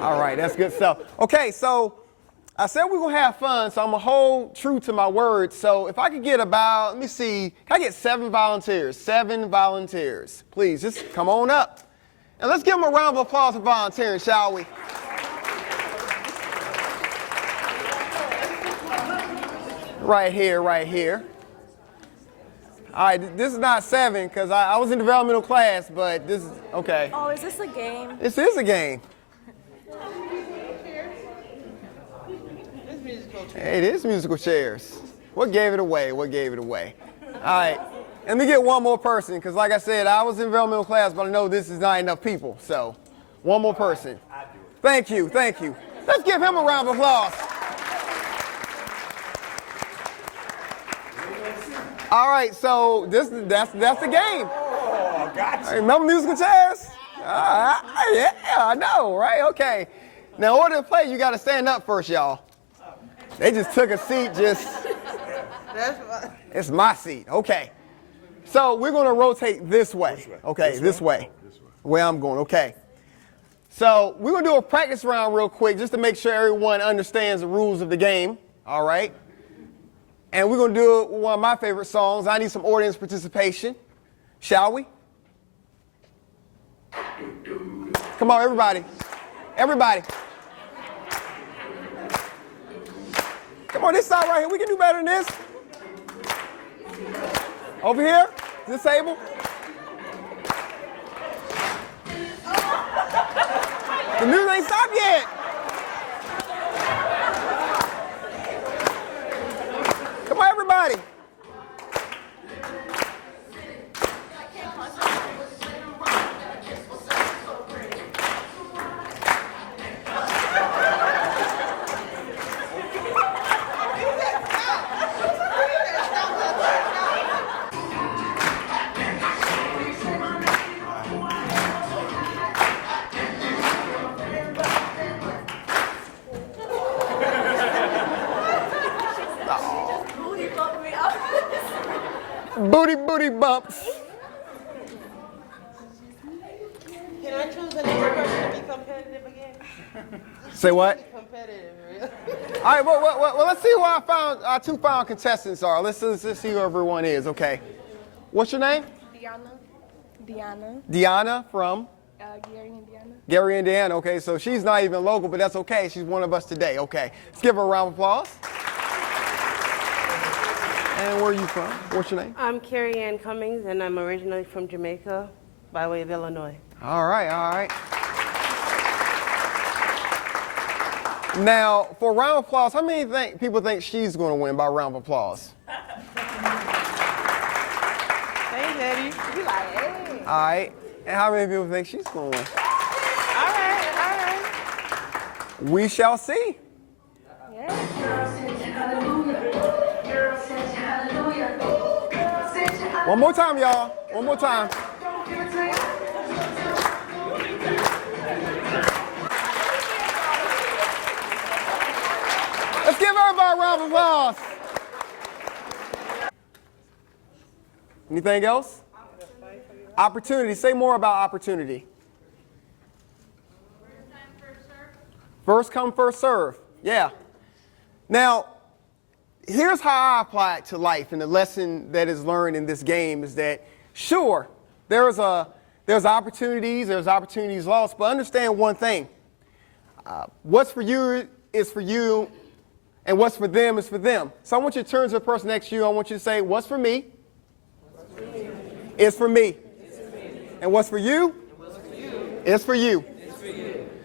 All right, that's good stuff. Okay, so I said we're going to have fun, so I'm going to hold true to my word. So if I could get about, let me see, can I get 7 volunteers? 7 volunteers. Please, just come on up. And let's give them a round of applause for volunteering, shall we? Right here, right here. All right, this is not 7 because I was in developmental class, but this is, okay. Oh, is this a game? This is a game. It is musical chairs. What gave it away? What gave it away? All right, let me get one more person because like I said, I was in developmental class, but I know this is not enough people. So one more person. Thank you, thank you. Let's give him a round of applause. All right, so that's the game. Oh, gotcha. Remember musical chairs? Yeah, I know, right? Okay. Now, in order to play, you got to stand up first, y'all. They just took a seat, it's my seat. Okay. So we're going to rotate this way. Okay, this way. Where I'm going, okay. So we're going to do a practice round real quick just to make sure everyone understands the rules of the game. All right. And we're going to do one of my favorite songs. I need some audience participation. Shall we? Come on, everybody. Everybody. Come on, this side right here. We can do better than this. Over here. This table. The music ain't stopped yet. Come on, everybody. Booty bumps. Can I choose another person to be competitive again? Say what? Competitive, really. All right, well, let's see who our 2 found contestants are. Let's see who everyone is, okay. What's your name? Deanna. Deanna from? Gary, Indiana. Gary, Indiana, okay. So she's not even local, but that's okay. She's one of us today, okay. Let's give her a round of applause. And where are you from? What's your name? I'm Carrie Ann Cummings, and I'm originally from Jamaica by way of Illinois. All right, all right. Now, for a round of applause, how many people think she's going to win by a round of applause? Hey, Daddy. You like, hey. All right. And how many people think she's going to win? All right. We shall see. One more time, y'all. One more time. Let's give everybody a round of applause. Anything else? Opportunity. Say more about opportunity. First come, first serve. Yeah. Now, here's how I apply it to life, and the lesson that is learned in this game is that, sure, there's opportunities lost, but understand one thing. What's for you is for you, and what's for them is for them. So I want you to turn to the person next to you. I want you to say, what's for me is for me. And what's for you is for you.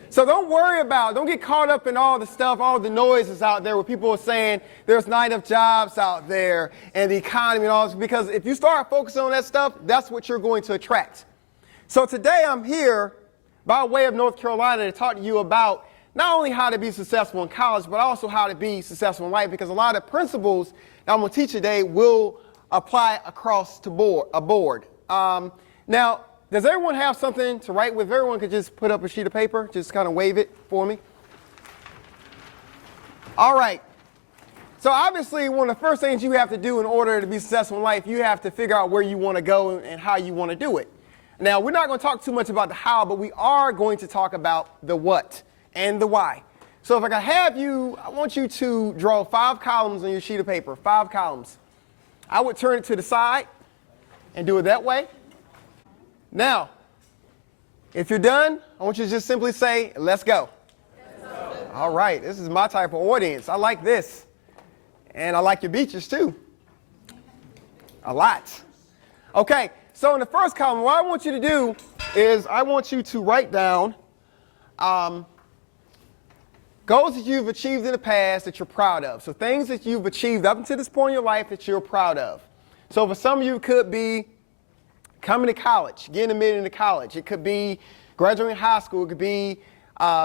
So don't get caught up in all the stuff, all the noises out there where people are saying there's not enough jobs out there and the economy and all this, because if you start focusing on that stuff, that's what you're going to attract. So today I'm here by way of North Carolina to talk to you about not only how to be successful in college, but also how to be successful in life, because a lot of principles that I'm going to teach today will apply across the board. Now, does everyone have something to write with? If everyone could just put up a sheet of paper, just kind of wave it for me. All right. So obviously, one of the first things you have to do in order to be successful in life, you have to figure out where you want to go and how you want to do it. Now, we're not going to talk too much about the how, but we are going to talk about the what. and the y. So if I can have you, I want you to draw 5 columns on your sheet of paper, 5 columns. I would turn it to the side and do it that way. Now, if you're done, I want you to just simply say, let's go. All right, this is my type of audience. I like this. And I like your beaches too. A lot. Okay, so in the first column, what I want you to do is I want you to write down goals that you've achieved in the past that you're proud of. So things that you've achieved up until this point in your life that you're proud of. So for some of you, it could be coming to college, getting admitted into college. It could be graduating high school. It could be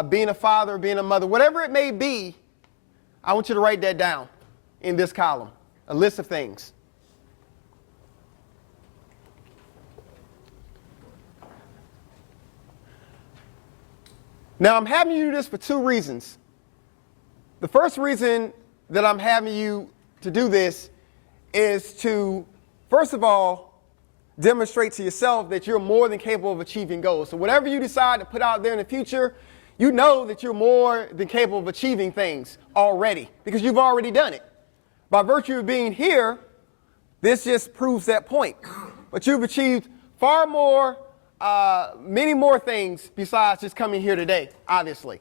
being a father, being a mother. Whatever it may be, I want you to write that down in this column, a list of things. Now, I'm having you do this for 2 reasons. The first reason that I'm having you to do this is to, first of all, demonstrate to yourself that you're more than capable of achieving goals. So whatever you decide to put out there in the future, you know that you're more than capable of achieving things already because you've already done it. By virtue of being here, this just proves that point. But you've achieved far more, many more things besides just coming here today, obviously.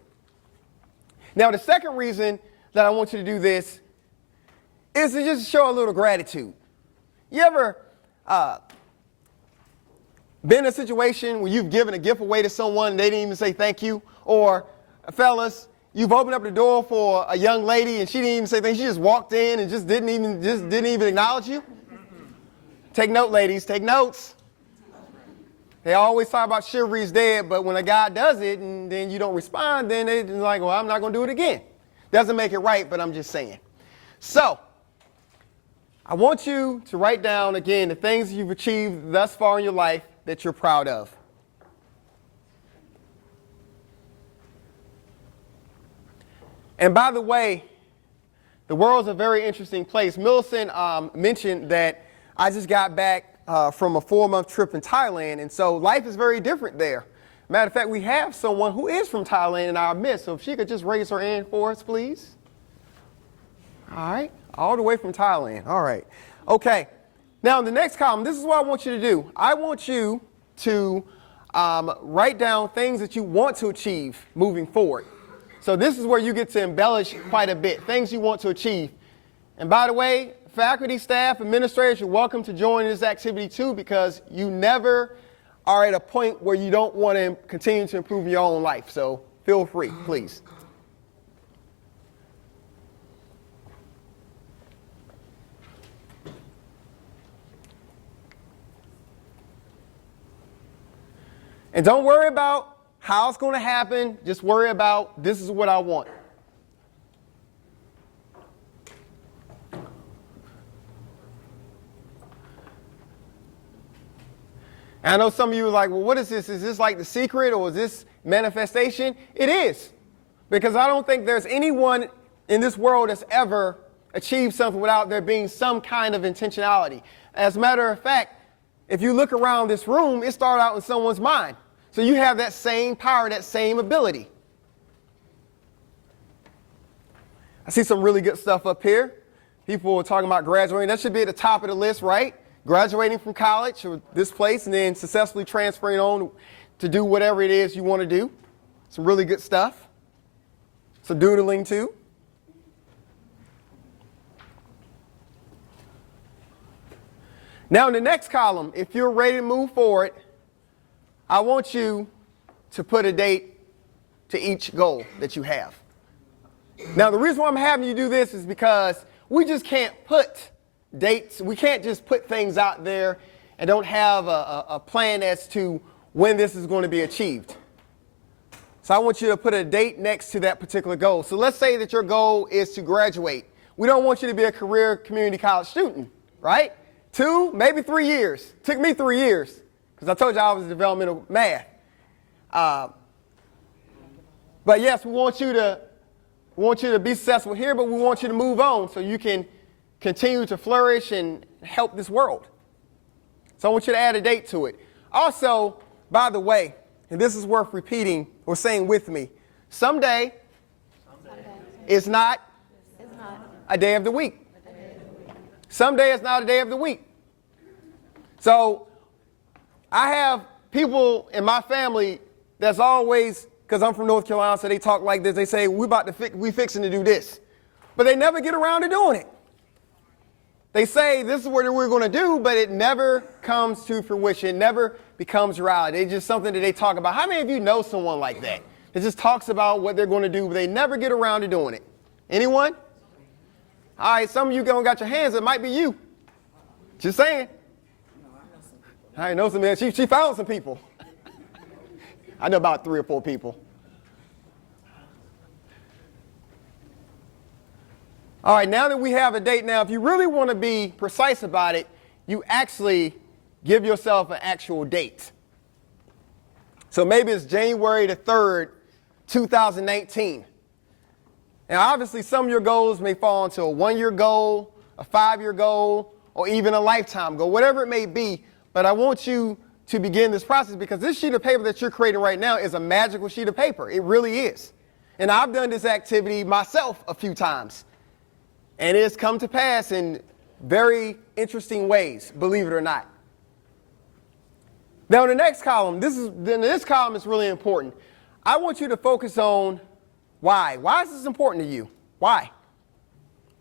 Now, the second reason that I want you to do this is to just show a little gratitude. You ever been in a situation where you've given a gift away to someone and they didn't even say thank you? Or, fellas, you've opened up the door for a young lady and she didn't even say thank you. She just walked in and just didn't even acknowledge you? Take note, ladies. Take notes. They always talk about chivalry's dead, but when a guy does it and then you don't respond, then they're like, well, I'm not going to do it again. Doesn't make it right, but I'm just saying. So, I want you to write down, again, the things you've achieved thus far in your life that you're proud of. And by the way, the world's a very interesting place. Millicent mentioned that I just got back from a 4-month trip in Thailand, and so life is very different there. Matter of fact, we have someone who is from Thailand in our midst, so if she could just raise her hand for us, please. All right, all the way from Thailand. All right. Okay. Now, in the next column, this is what I want you to do. I want you to write down things that you want to achieve moving forward. So this is where you get to embellish quite a bit, things you want to achieve. And by the way, faculty, staff, administrators, you're welcome to join this activity too, because you never are at a point where you don't want to continue to improve your own life. So feel free, please. And don't worry about how it's going to happen. Just worry about, this is what I want. And I know some of you are like, well, what is this? Is this like The Secret, or is this manifestation? It is. Because I don't think there's anyone in this world that's ever achieved something without there being some kind of intentionality. As a matter of fact, if you look around this room, it started out in someone's mind. So you have that same power, that same ability. I see some really good stuff up here. People are talking about graduating. That should be at the top of the list, right? Graduating from college or this place and then successfully transferring on to do whatever it is you want to do. Some really good stuff. Some doodling too. Now in the next column, if you're ready to move forward, I want you to put a date to each goal that you have. Now, the reason why I'm having you do this is because we just can't put dates. We can't just put things out there and don't have a plan as to when this is going to be achieved. So I want you to put a date next to that particular goal. So let's say that your goal is to graduate. We don't want you to be a career community college student, right? 2, maybe 3 years. Took me 3 years. Because I told you I was in developmental math. But yes, we want you to be successful here, but we want you to move on so you can continue to flourish and help this world. So I want you to add a date to it. Also, by the way, and this is worth repeating or saying with me, Someday is not a day of the week. Someday is not a day of the week. So I have people in my family that's always, because I'm from North Carolina, so they talk like this. They say, we fixing to do this. But they never get around to doing it. They say this is what we're going to do, but it never comes to fruition. It never becomes reality. It's just something that they talk about. How many of you know someone like that? That just talks about what they're going to do, but they never get around to doing it. Anyone? All right, some of you don't got your hands. It might be you. Just saying. I know some man. She found some people. I know about 3 or 4 people. All right, now that we have a date now, if you really want to be precise about it, you actually give yourself an actual date. So maybe it's January the 3rd, 2019. Now, obviously, some of your goals may fall into a 1-year goal, a 5-year goal, or even a lifetime goal, whatever it may be. But I want you to begin this process because this sheet of paper that you're creating right now is a magical sheet of paper. It really is. And I've done this activity myself a few times. And it's come to pass in very interesting ways, believe it or not. Now, in the next column, this column is really important. I want you to focus on why. Why is this important to you? Why?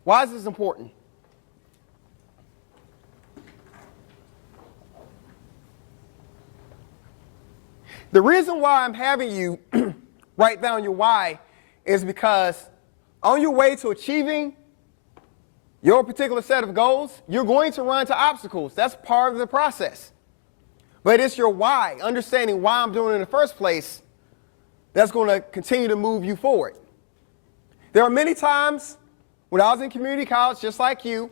Why is this important? The reason why I'm having you write down your why is because on your way to achieving your particular set of goals, you're going to run into obstacles. That's part of the process. But it's your why, understanding why I'm doing it in the first place, that's going to continue to move you forward. There are many times when I was in community college, just like you,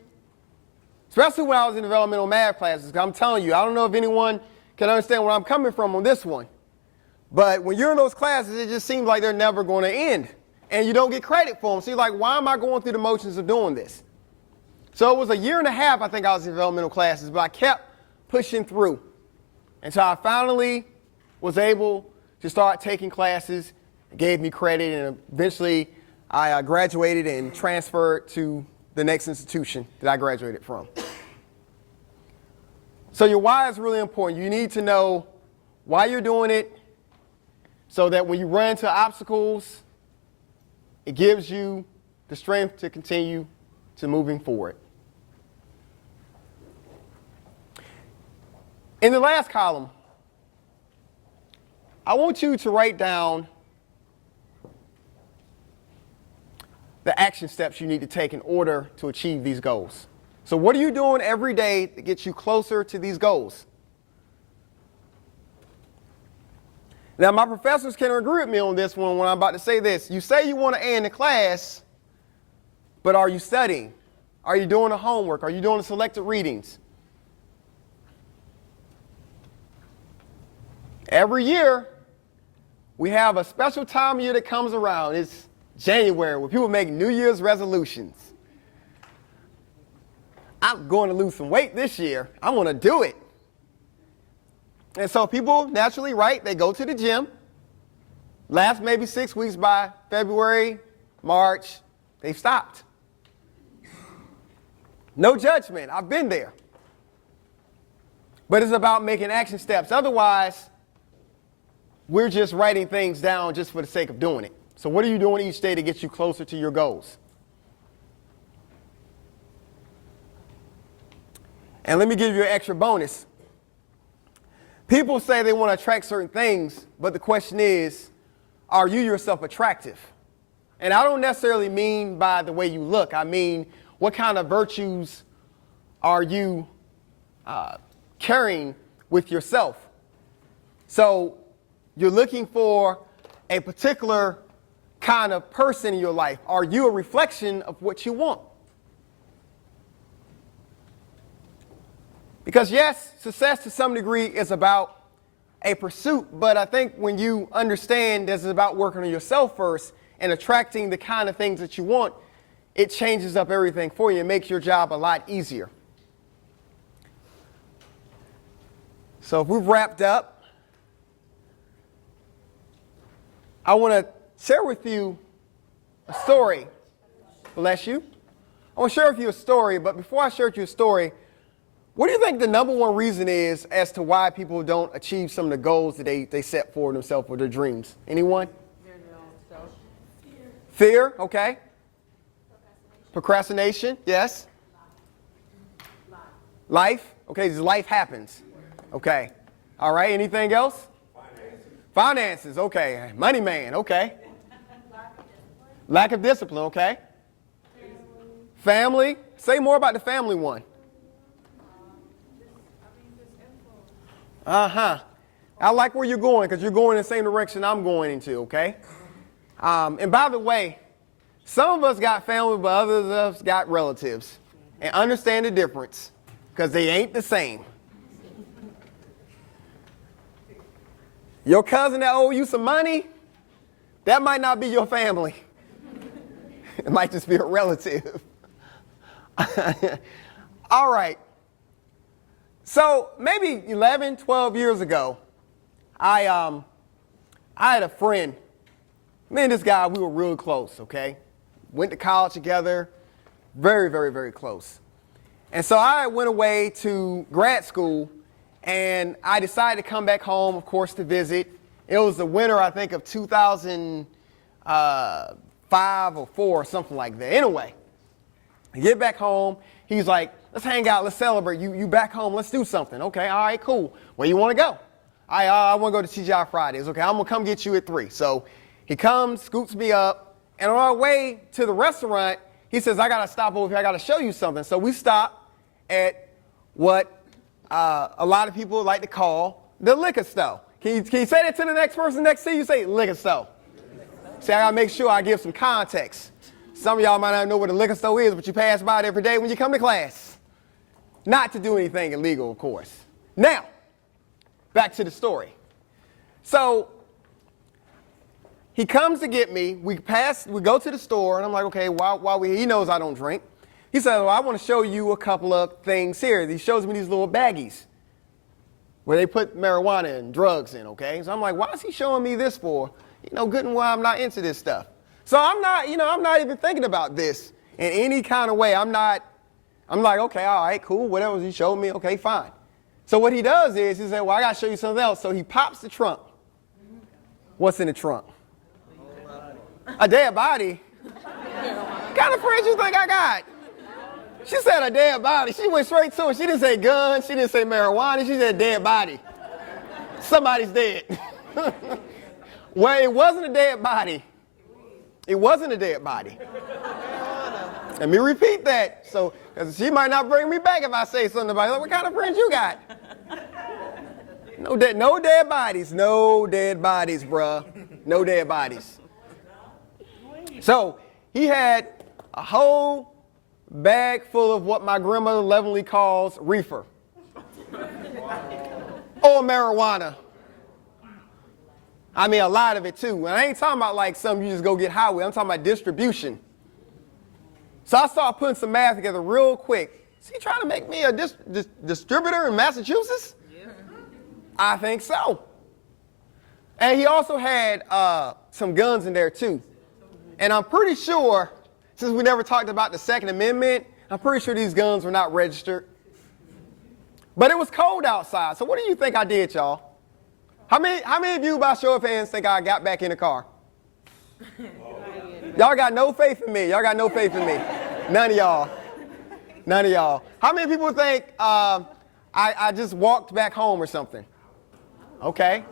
especially when I was in developmental math classes, I'm telling you, I don't know if anyone can understand where I'm coming from on this one. But when you're in those classes, it just seems like they're never going to end. And you don't get credit for them. So you're like, why am I going through the motions of doing this? So it was a 1.5 years, I think I was in developmental classes, but I kept pushing through until I finally was able to start taking classes. It gave me credit, and eventually I graduated and transferred to the next institution that I graduated from. So your why is really important. You need to know why you're doing it so that when you run into obstacles, it gives you the strength to continue to moving forward. In the last column, I want you to write down the action steps you need to take in order to achieve these goals. So what are you doing every day to get you closer to these goals? Now, my professors can agree with me on this one when I'm about to say this. You say you want to A in the class, but are you studying? Are you doing the homework? Are you doing the selected readings? Every year, we have a special time of year that comes around. It's January, where people make New Year's resolutions. I'm going to lose some weight this year. I'm going to do it. And so people naturally, right, they go to the gym. Last maybe 6 weeks, by February, March, they've stopped. No judgment. I've been there. But it's about making action steps. Otherwise, we're just writing things down just for the sake of doing it. So what are you doing each day to get you closer to your goals? And let me give you an extra bonus. People say they want to attract certain things, but the question is, are you yourself attractive? And I don't necessarily mean by the way you look. I mean, what kind of virtues are you carrying with yourself? So you're looking for a particular kind of person in your life. Are you a reflection of what you want? Because yes, success to some degree is about a pursuit, but I think when you understand this is about working on yourself first and attracting the kind of things that you want, it changes up everything for you and makes your job a lot easier. So if we've wrapped up, I want to share with you a story. Bless you. I want to share with you a story, but before I share with you a story, what do you think the number one reason is as to why people don't achieve some of the goals that they set for themselves or their dreams? Anyone? Fear, okay. Procrastination, yes. Life, okay, life happens. Okay. All right, anything else? Finances, okay. Money man, okay. Lack of discipline, okay. Family, say more about the family one. I like where you're going because you're going in the same direction I'm going into, okay? And by the way, some of us got family, but others of us got relatives. And understand the difference because they ain't the same. Your cousin that owe you some money, that might not be your family. It might just be a relative. All right. So maybe 11, 12 years ago, I had a friend. Me and this guy, we were real close, okay? Went to college together, very, very, very close. And so I went away to grad school, and I decided to come back home, of course, to visit. It was the winter, I think, of 2005 or 4 or something like that. Anyway, I get back home. He's like, let's hang out. Let's celebrate. You back home. Let's do something. Okay, all right, cool. Where you want to go? I want to go to TGI Fridays. Okay, I'm going to come get you at 3. So he comes, scoots me up, and on our way to the restaurant, he says, I got to stop over here. I got to show you something. So we stop at what a lot of people like to call the liquor store. Can you say that to the next person next to you? Say liquor store. See, I got to make sure I give some context. Some of y'all might not know what a liquor store is, but you pass by it every day when you come to class. Not to do anything illegal, of course. Now, back to the story. So he comes to get me. We go to the store, and I'm like, okay, he knows I don't drink. He says, well, I want to show you a couple of things here. He shows me these little baggies where they put marijuana and drugs in, okay? So I'm like, why is he showing me this for? Good and well, I'm not into this stuff. So I'm not even thinking about this in any kind of way. I'm like, okay, all right, cool, whatever he showed me, okay, fine. So what he does is he said, well, I got to show you something else. So he pops the trunk. What's in the trunk? A dead body? What kind of friends you think I got? She said a dead body. She went straight to it. She didn't say gun. She didn't say marijuana. She said dead body. Somebody's dead. Well, it wasn't a dead body. It wasn't a dead body. Let me repeat that. So, because she might not bring me back if I say something about it. Like, what kind of friends you got? No dead bodies. No dead bodies, bruh. No dead bodies. So, he had a whole bag full of what my grandmother lovingly calls reefer. Or marijuana. I mean, a lot of it, too. And I ain't talking about like something you just go get high with. I'm talking about distribution. So I started putting some math together real quick. Is he trying to make me a distributor in Massachusetts? Yeah. I think so. And he also had some guns in there, too. And I'm pretty sure, since we never talked about the Second Amendment, I'm pretty sure these guns were not registered. But it was cold outside. So what do you think I did, y'all? How many of you, by show of hands, think I got back in the car? Y'all got no faith in me. Y'all got no faith in me. None of y'all. None of y'all. How many people think I just walked back home or something? Okay.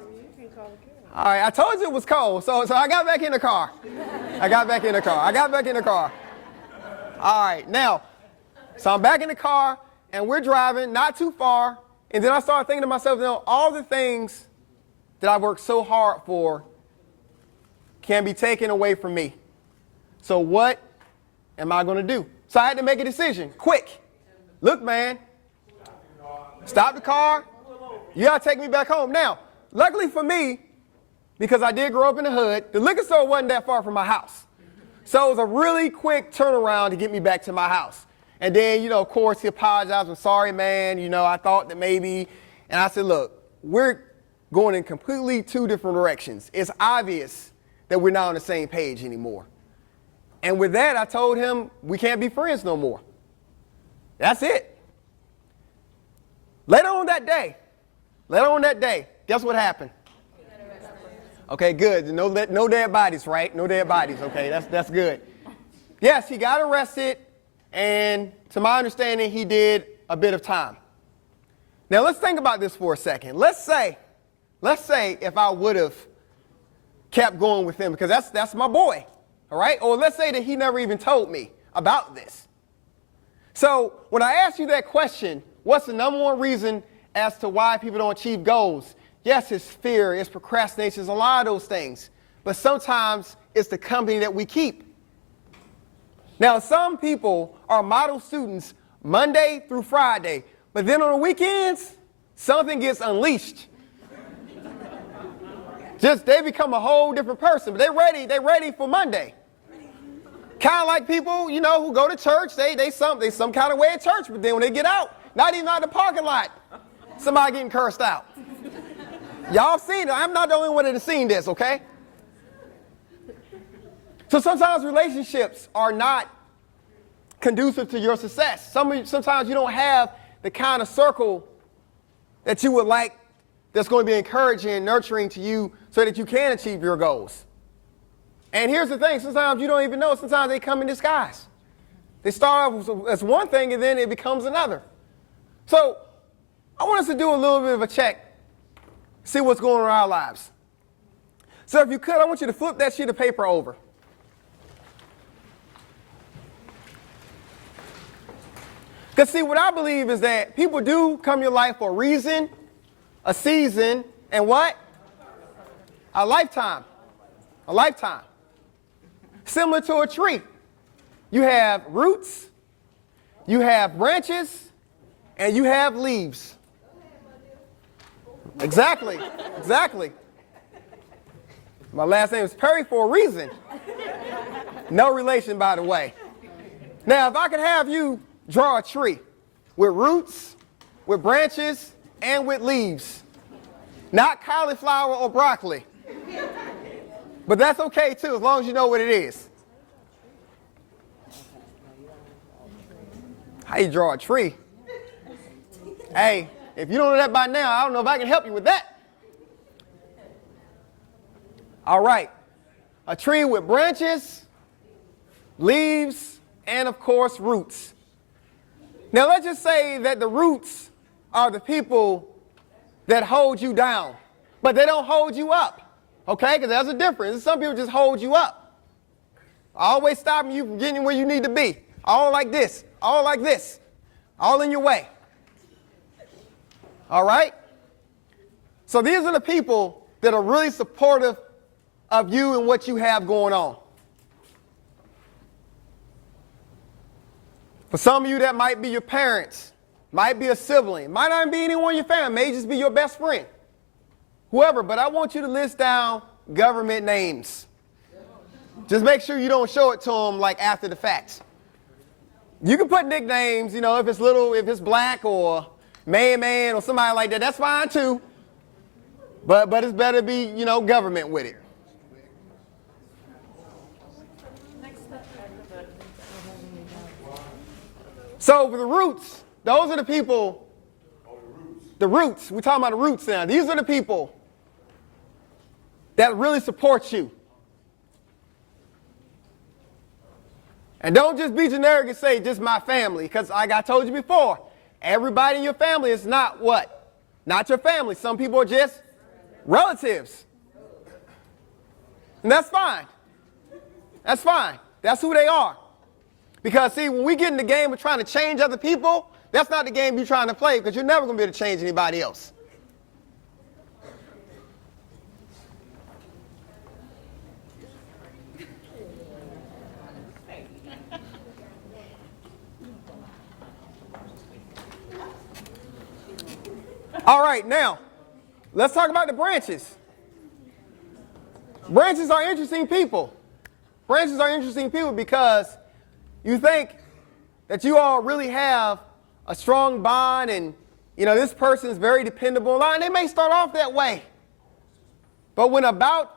All right, I told you it was cold, so I got back in the car. I got back in the car. All right, now, so I'm back in the car, and we're driving not too far, and then I started thinking to myself, all the things that I worked so hard for can be taken away from me. So what am I going to do? So I had to make a decision, quick. Look, man, stop the car. You got to take me back home. Now, luckily for me, because I did grow up in the hood, the liquor store wasn't that far from my house. So it was a really quick turnaround to get me back to my house. And then, of course, he apologized. I'm sorry, man. I thought that maybe. And I said, look, we're going in completely 2 different directions. It's obvious that we're not on the same page anymore. And with that, I told him we can't be friends no more. That's it. Later on that day, guess what happened? Okay, good. No dead bodies, right? No dead bodies. Okay, that's good. Yes, he got arrested, and to my understanding, he did a bit of time. Now, let's think about this for a second. Let's say if I would have kept going with him, because that's my boy, all right? Or let's say that he never even told me about this. So when I ask you that question, what's the number one reason as to why people don't achieve goals? Yes, it's fear, it's procrastination, it's a lot of those things. But sometimes it's the company that we keep. Now, some people are model students Monday through Friday, but then on the weekends, something gets unleashed. They become a whole different person, but they're ready for Monday. Kind of like people, who go to church, they some kind of way at church, but then when they get out, not even out of the parking lot, somebody getting cursed out. Y'all seen it. I'm not the only one that has seen this, okay? So sometimes relationships are not conducive to your success. Sometimes you don't have the kind of circle that you would like that's going to be encouraging and nurturing to you so that you can achieve your goals. And here's the thing. Sometimes you don't even know. Sometimes they come in disguise. They start off as one thing, and then it becomes another. So I want us to do a little bit of a check, see what's going on in our lives. So if you could, I want you to flip that sheet of paper over. Because see, what I believe is that people do come in your life for a reason, a season, and what? A lifetime. A lifetime. Similar to a tree. You have roots, you have branches, and you have leaves. Exactly. My last name is Perry for a reason. No relation, by the way. Now, if I could have you draw a tree with roots, with branches, and with leaves. Not cauliflower or broccoli. But that's okay, too, as long as you know what it is. How you draw a tree? Hey, if you don't know that by now, I don't know if I can help you with that. All right. A tree with branches, leaves, and, of course, roots. Now, let's just say that the roots are the people that hold you down, but they don't hold you up, okay? Because there's a difference. Some people just hold you up, always stopping you from getting where you need to be, all like this, all in your way. All right? So these are the people that are really supportive of you and what you have going on. For some of you, that might be your parents, might be a sibling, might not be anyone in your family, may just be your best friend, whoever. But I want you to list down government names. Just make sure you don't show it to them like after the fact. You can put nicknames, if it's little, if it's black or man or somebody like that, that's fine too. But it's better to be, government with it. So for the roots, those are the people, the roots, we're talking about the roots now. These are the people that really support you. And don't just be generic and say just my family, because like I told you before, everybody in your family is not what? Not your family. Some people are just relatives. And that's fine. That's fine. That's who they are. Because, see, when we get in the game of trying to change other people, that's not the game you're trying to play, because you're never going to be able to change anybody else. All right, now, let's talk about the branches. Branches are interesting people. Branches are interesting people because you think that you all really have a strong bond and, this person is very dependable. And they may start off that way. But when a bout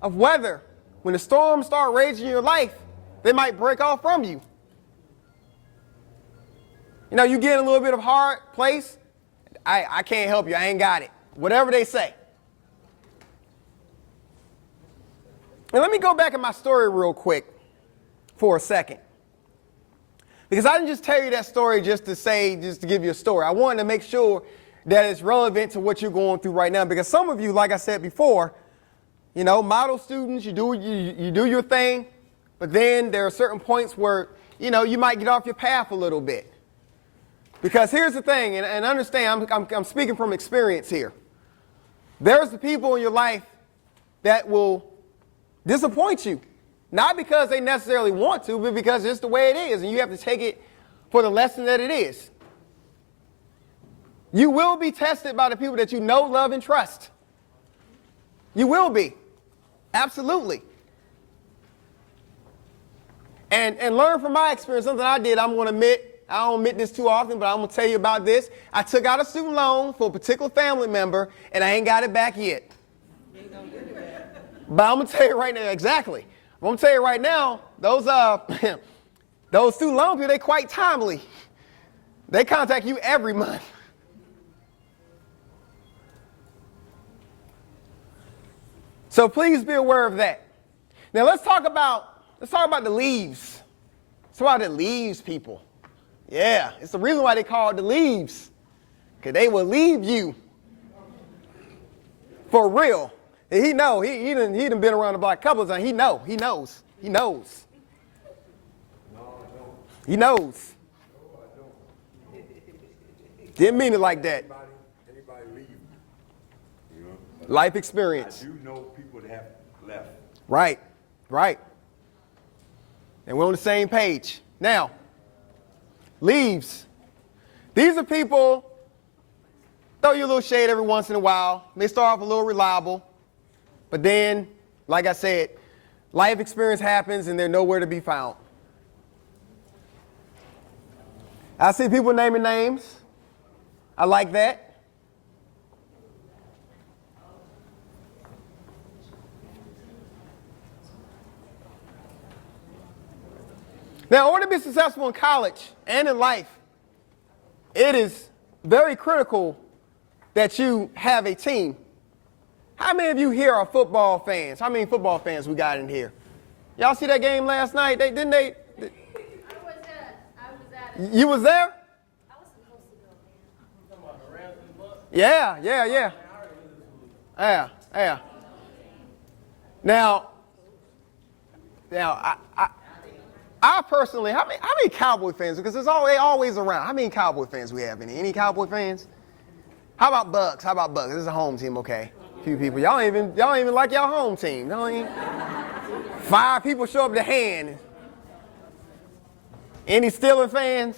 of weather when the storms start raging in your life, they might break off from you. You know, you get in a little bit of hard place, I can't help you, I ain't got it. Whatever they say. And let me go back in my story real quick for a second. Because I didn't just tell you that story just to give you a story. I wanted to make sure that it's relevant to what you're going through right now. Because some of you, like I said before, you know, model students, you do your thing, but then there are certain points where, you know, you might get off your path a little bit. Because here's the thing, and understand, I'm speaking from experience here. There's the people in your life that will disappoint you. Not because they necessarily want to, but because it's the way it is, and you have to take it for the lesson that it is. You will be tested by the people that you know, love, and trust. You will be. Absolutely. And learn from my experience, something I did, I'm going to admit, I don't admit this too often, but I'm going to tell you about this. I took out a student loan for a particular family member, and I ain't got it back yet. But I'm going to tell you right now, exactly. I'm going to tell you right now, those student loan people, they're quite timely. They contact you every month. So please be aware of that. Now let's talk about the leaves. Let's talk about the leaves people. Yeah, it's the reason why they call it the leaves. Because they will leave you. For real. And he know. He done been around the block a couple of times. He knows. He knows. He knows. Didn't mean it like that. Anybody leave? You know? Life experience. I do know people that have left. Right. And we're on the same page. Now, leaves. These are people, throw you a little shade every once in a while. May start off a little reliable. But then, like I said, life experience happens and they're nowhere to be found. I see people naming names. I like that. Now, in order to be successful in college and in life, it is very critical that you have a team. How many of you here are football fans? How many football fans we got in here? Y'all see that game last night? Didn't they? I was at it. You was there? I was supposed to go. Yeah. Now, I personally, how many Cowboy fans? Because they always around. How many Cowboy fans we have? Any Cowboy fans? How about Bucks? This is a home team, okay? A few people. Y'all ain't even like y'all home team. Y'all ain't. 5 people show up to hand. Any Steelers fans?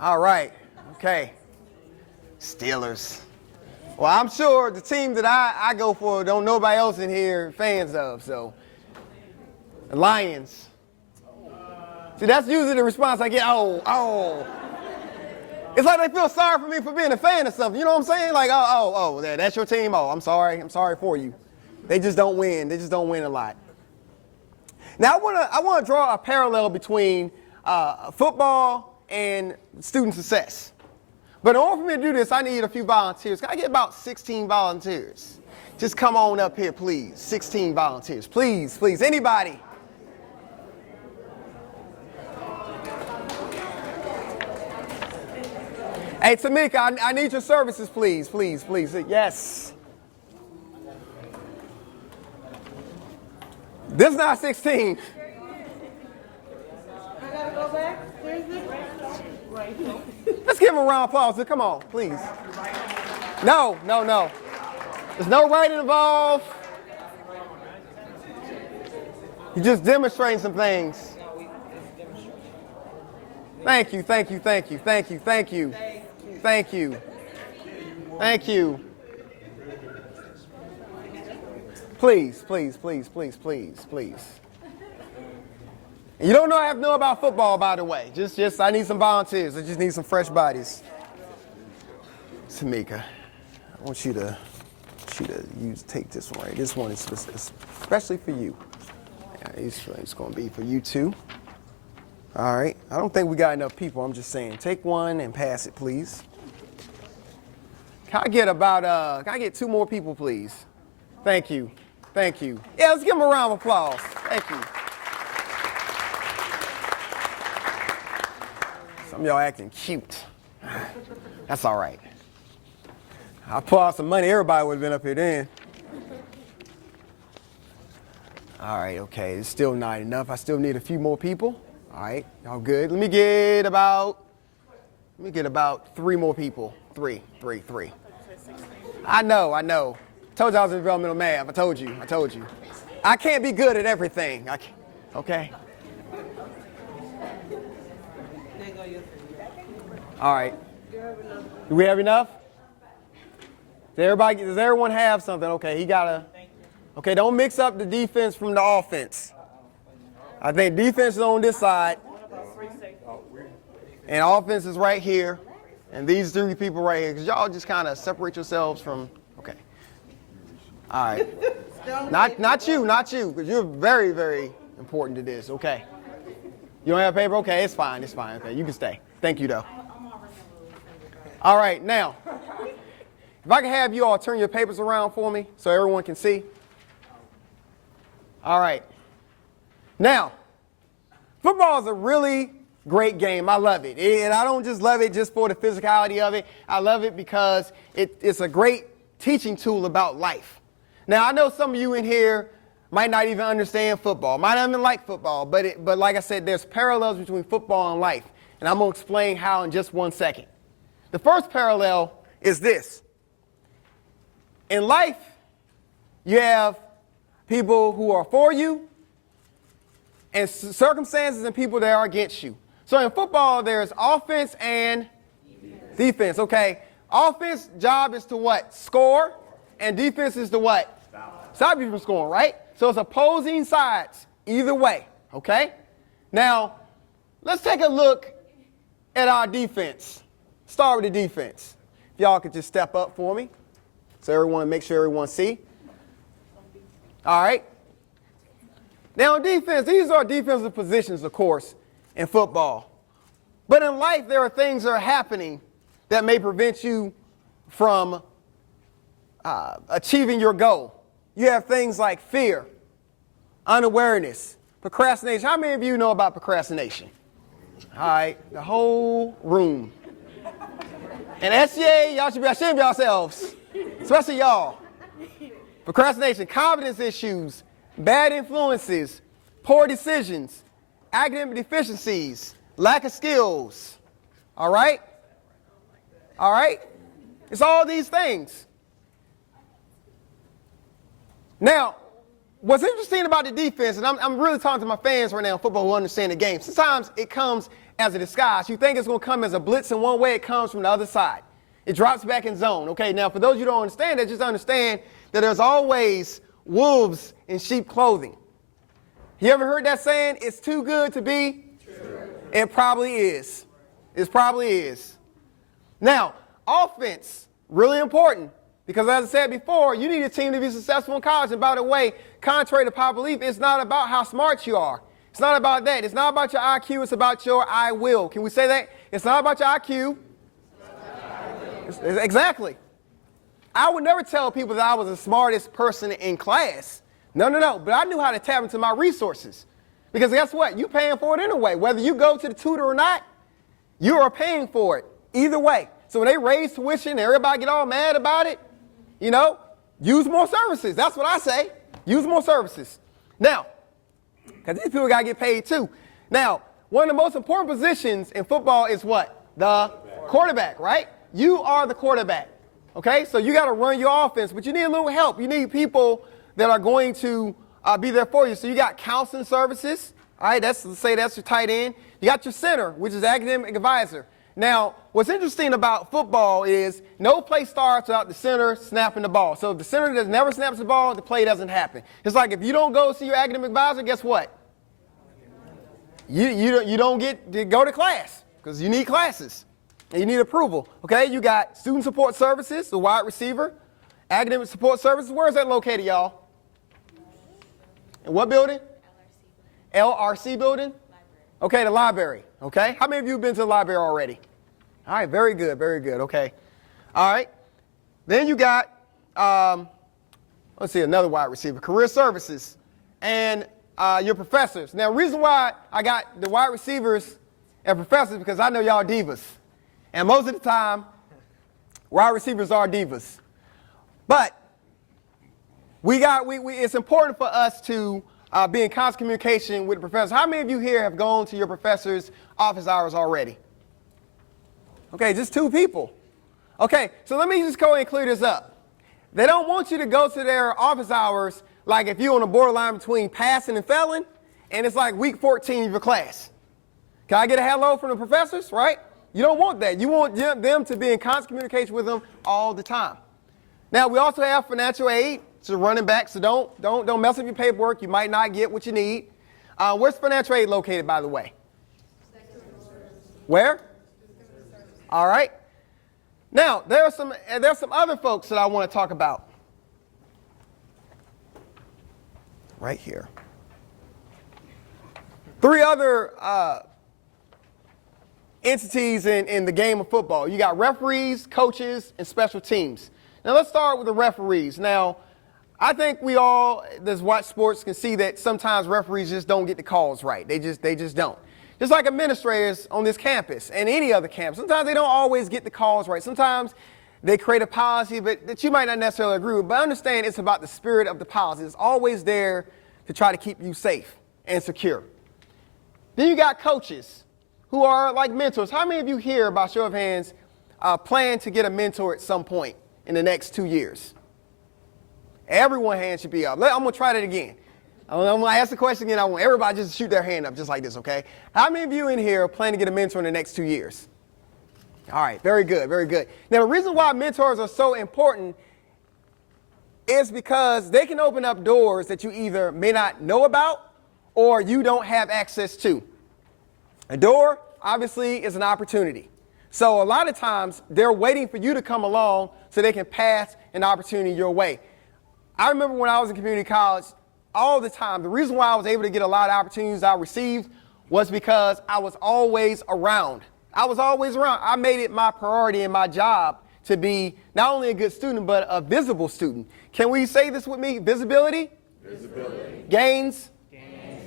All right. Okay. Steelers. Well, I'm sure the team that I go for don't nobody else in here fans of. So, the Lions. See, that's usually the response I get. Oh. It's like they feel sorry for me for being a fan of something. You know what I'm saying? Like, that's your team. Oh, I'm sorry. I'm sorry for you. They just don't win. They just don't win a lot. Now, I want to draw a parallel between football and student success. But in order for me to do this, I need a few volunteers. Can I get about 16 volunteers? Just come on up here, please. 16 volunteers. Please. Anybody? Hey, Tamika, I need your services, please. Yes. This is not 16. I gotta go back? Where's this? Right. Let's give him a round of applause. Come on, please. No. There's no writing involved. You're just demonstrating some things. Thank you. Please. You don't have to know about football, by the way. Just I need some volunteers. I just need some fresh bodies. Tamika, I want you to you to take this one right. This one is especially for you. Yeah, it's going to be for you too. All right. I don't think we got enough people. I'm just saying. Take one and pass it, please. Can I get 2 more people, please? Thank you. Thank you. Yeah, let's give them a round of applause. Thank you. Some of y'all acting cute. That's all right. I'll pull out some money. Everybody would have been up here then. All right, okay. It's still not enough. I still need a few more people. All right, y'all good. Let me get about 3 more people. Three. I know. Told you I was in developmental math. I told you. I can't be good at everything. Okay? All right. Do we have enough? Does everyone have something? Okay, he gotta. Okay, don't mix up the defense from the offense. I think defense is on this side, and offense is right here, and these 3 people right here, because y'all just kind of separate yourselves from. Okay. All right. Not you, because you're very, very important to this. Okay. You don't have paper? Okay, it's fine. Okay, you can stay. Thank you, though. All right, now, if I can have you all turn your papers around for me so everyone can see. All right. Now, football is a really great game. I love it. And I don't just love it just for the physicality of it. I love it because it's a great teaching tool about life. Now, I know some of you in here might not even understand football, might not even like football, but like I said, there's parallels between football and life. And I'm going to explain how in just 1 second. The first parallel is this. In life, you have people who are for you and circumstances and people that are against you. So in football, there's offense and defense. Okay, offense job is to what? Score. And defense is to what? Stop you from scoring, right? So it's opposing sides either way. Okay? Now, let's take a look at our defense. Start with the defense. If y'all could just step up for me so make sure everyone see. All right. Now, defense, these are defensive positions, of course, in football. But in life, there are things that are happening that may prevent you from achieving your goal. You have things like fear, unawareness, procrastination. How many of you know about procrastination? All right, the whole room. And SGA, y'all should be ashamed of yourselves, especially y'all. Procrastination, confidence issues, bad influences, poor decisions, academic deficiencies, lack of skills. All right? All right? It's all these things. Now, what's interesting about the defense, and I'm really talking to my fans right now in football who understand the game, sometimes it comes as a disguise. You think it's going to come as a blitz in one way, it comes from the other side. It drops back in zone. Okay, now for those of you who don't understand that, just understand that there's always wolves in sheep clothing. You ever heard that saying, it's too good to be true? It probably is. It probably is. Now, offense, really important. Because as I said before, you need a team to be successful in college. And by the way, contrary to popular belief, it's not about how smart you are. It's not about that. It's not about your IQ. It's about your I will. Can we say that? It's not about your IQ. Exactly. I would never tell people that I was the smartest person in class. No. But I knew how to tap into my resources. Because guess what? You're paying for it anyway. Whether you go to the tutor or not, you are paying for it either way. So when they raise tuition, everybody get all mad about it. You know, use more services. That's what I say. Use more services. Now, because these people got to get paid too. Now, one of the most important positions in football is what? The quarterback, right? You are the quarterback. Okay? So you got to run your offense, but you need a little help. You need people that are going to be there for you. So you got counseling services. All right? Let's say that's your tight end. You got your center, which is academic advisor. Now, what's interesting about football is no play starts without the center snapping the ball. So if the center that never snaps the ball, the play doesn't happen. It's like if you don't go see your academic advisor, guess what? You don't get to go to class because you need classes and you need approval. Okay, you got student support services, the wide receiver, Academic Support Services. Where is that located, y'all? In what building? LRC building? Okay, the library. Okay. How many of you have been to the library already? All right, very good, very good. Okay. All right. Then you got, let's see, another wide receiver, career services, and your professors. Now, the reason why I got the wide receivers and professors because I know y'all divas. And most of the time, wide receivers are divas. But it's important for us to be in constant communication with the professors. How many of you here have gone to your professor's office hours already? Okay, just 2 people. Okay, so let me just go and clear this up. They don't want you to go to their office hours like if you're on a borderline between passing and failing, and it's like week 14 of your class. Can I get a hello from the professors, right? You don't want that. You want them to be in constant communication with them all the time. Now, we also have financial aid to running back, so don't mess up your paperwork. You might not get what you need. Where's financial aid located, by the way? Where? All right. Now, there's some other folks that I want to talk about. Right here. 3 other entities in the game of football. You got referees, coaches, and special teams. Now, let's start with the referees. Now, I think we all that watch sports can see that sometimes referees just don't get the calls right. They just don't. Just like administrators on this campus and any other campus, sometimes they don't always get the calls right. Sometimes they create a policy that you might not necessarily agree with, but understand it's about the spirit of the policy. It's always there to try to keep you safe and secure. Then you got coaches who are like mentors. How many of you here, by show of hands, plan to get a mentor at some point in the next 2 years? Everyone's hand should be up. I'm going to try that again. I'm going to ask the question again. I want everybody just to shoot their hand up just like this, okay? How many of you in here plan to get a mentor in the next 2 years? All right, very good, very good. Now, the reason why mentors are so important is because they can open up doors that you either may not know about or you don't have access to. A door, obviously, is an opportunity. So a lot of times, they're waiting for you to come along so they can pass an opportunity your way. I remember when I was in community college, all the time, the reason why I was able to get a lot of opportunities I received was because I was always around. I was always around. I made it my priority and my job to be not only a good student, but a visible student. Can we say this with me? Visibility? Visibility. Gains?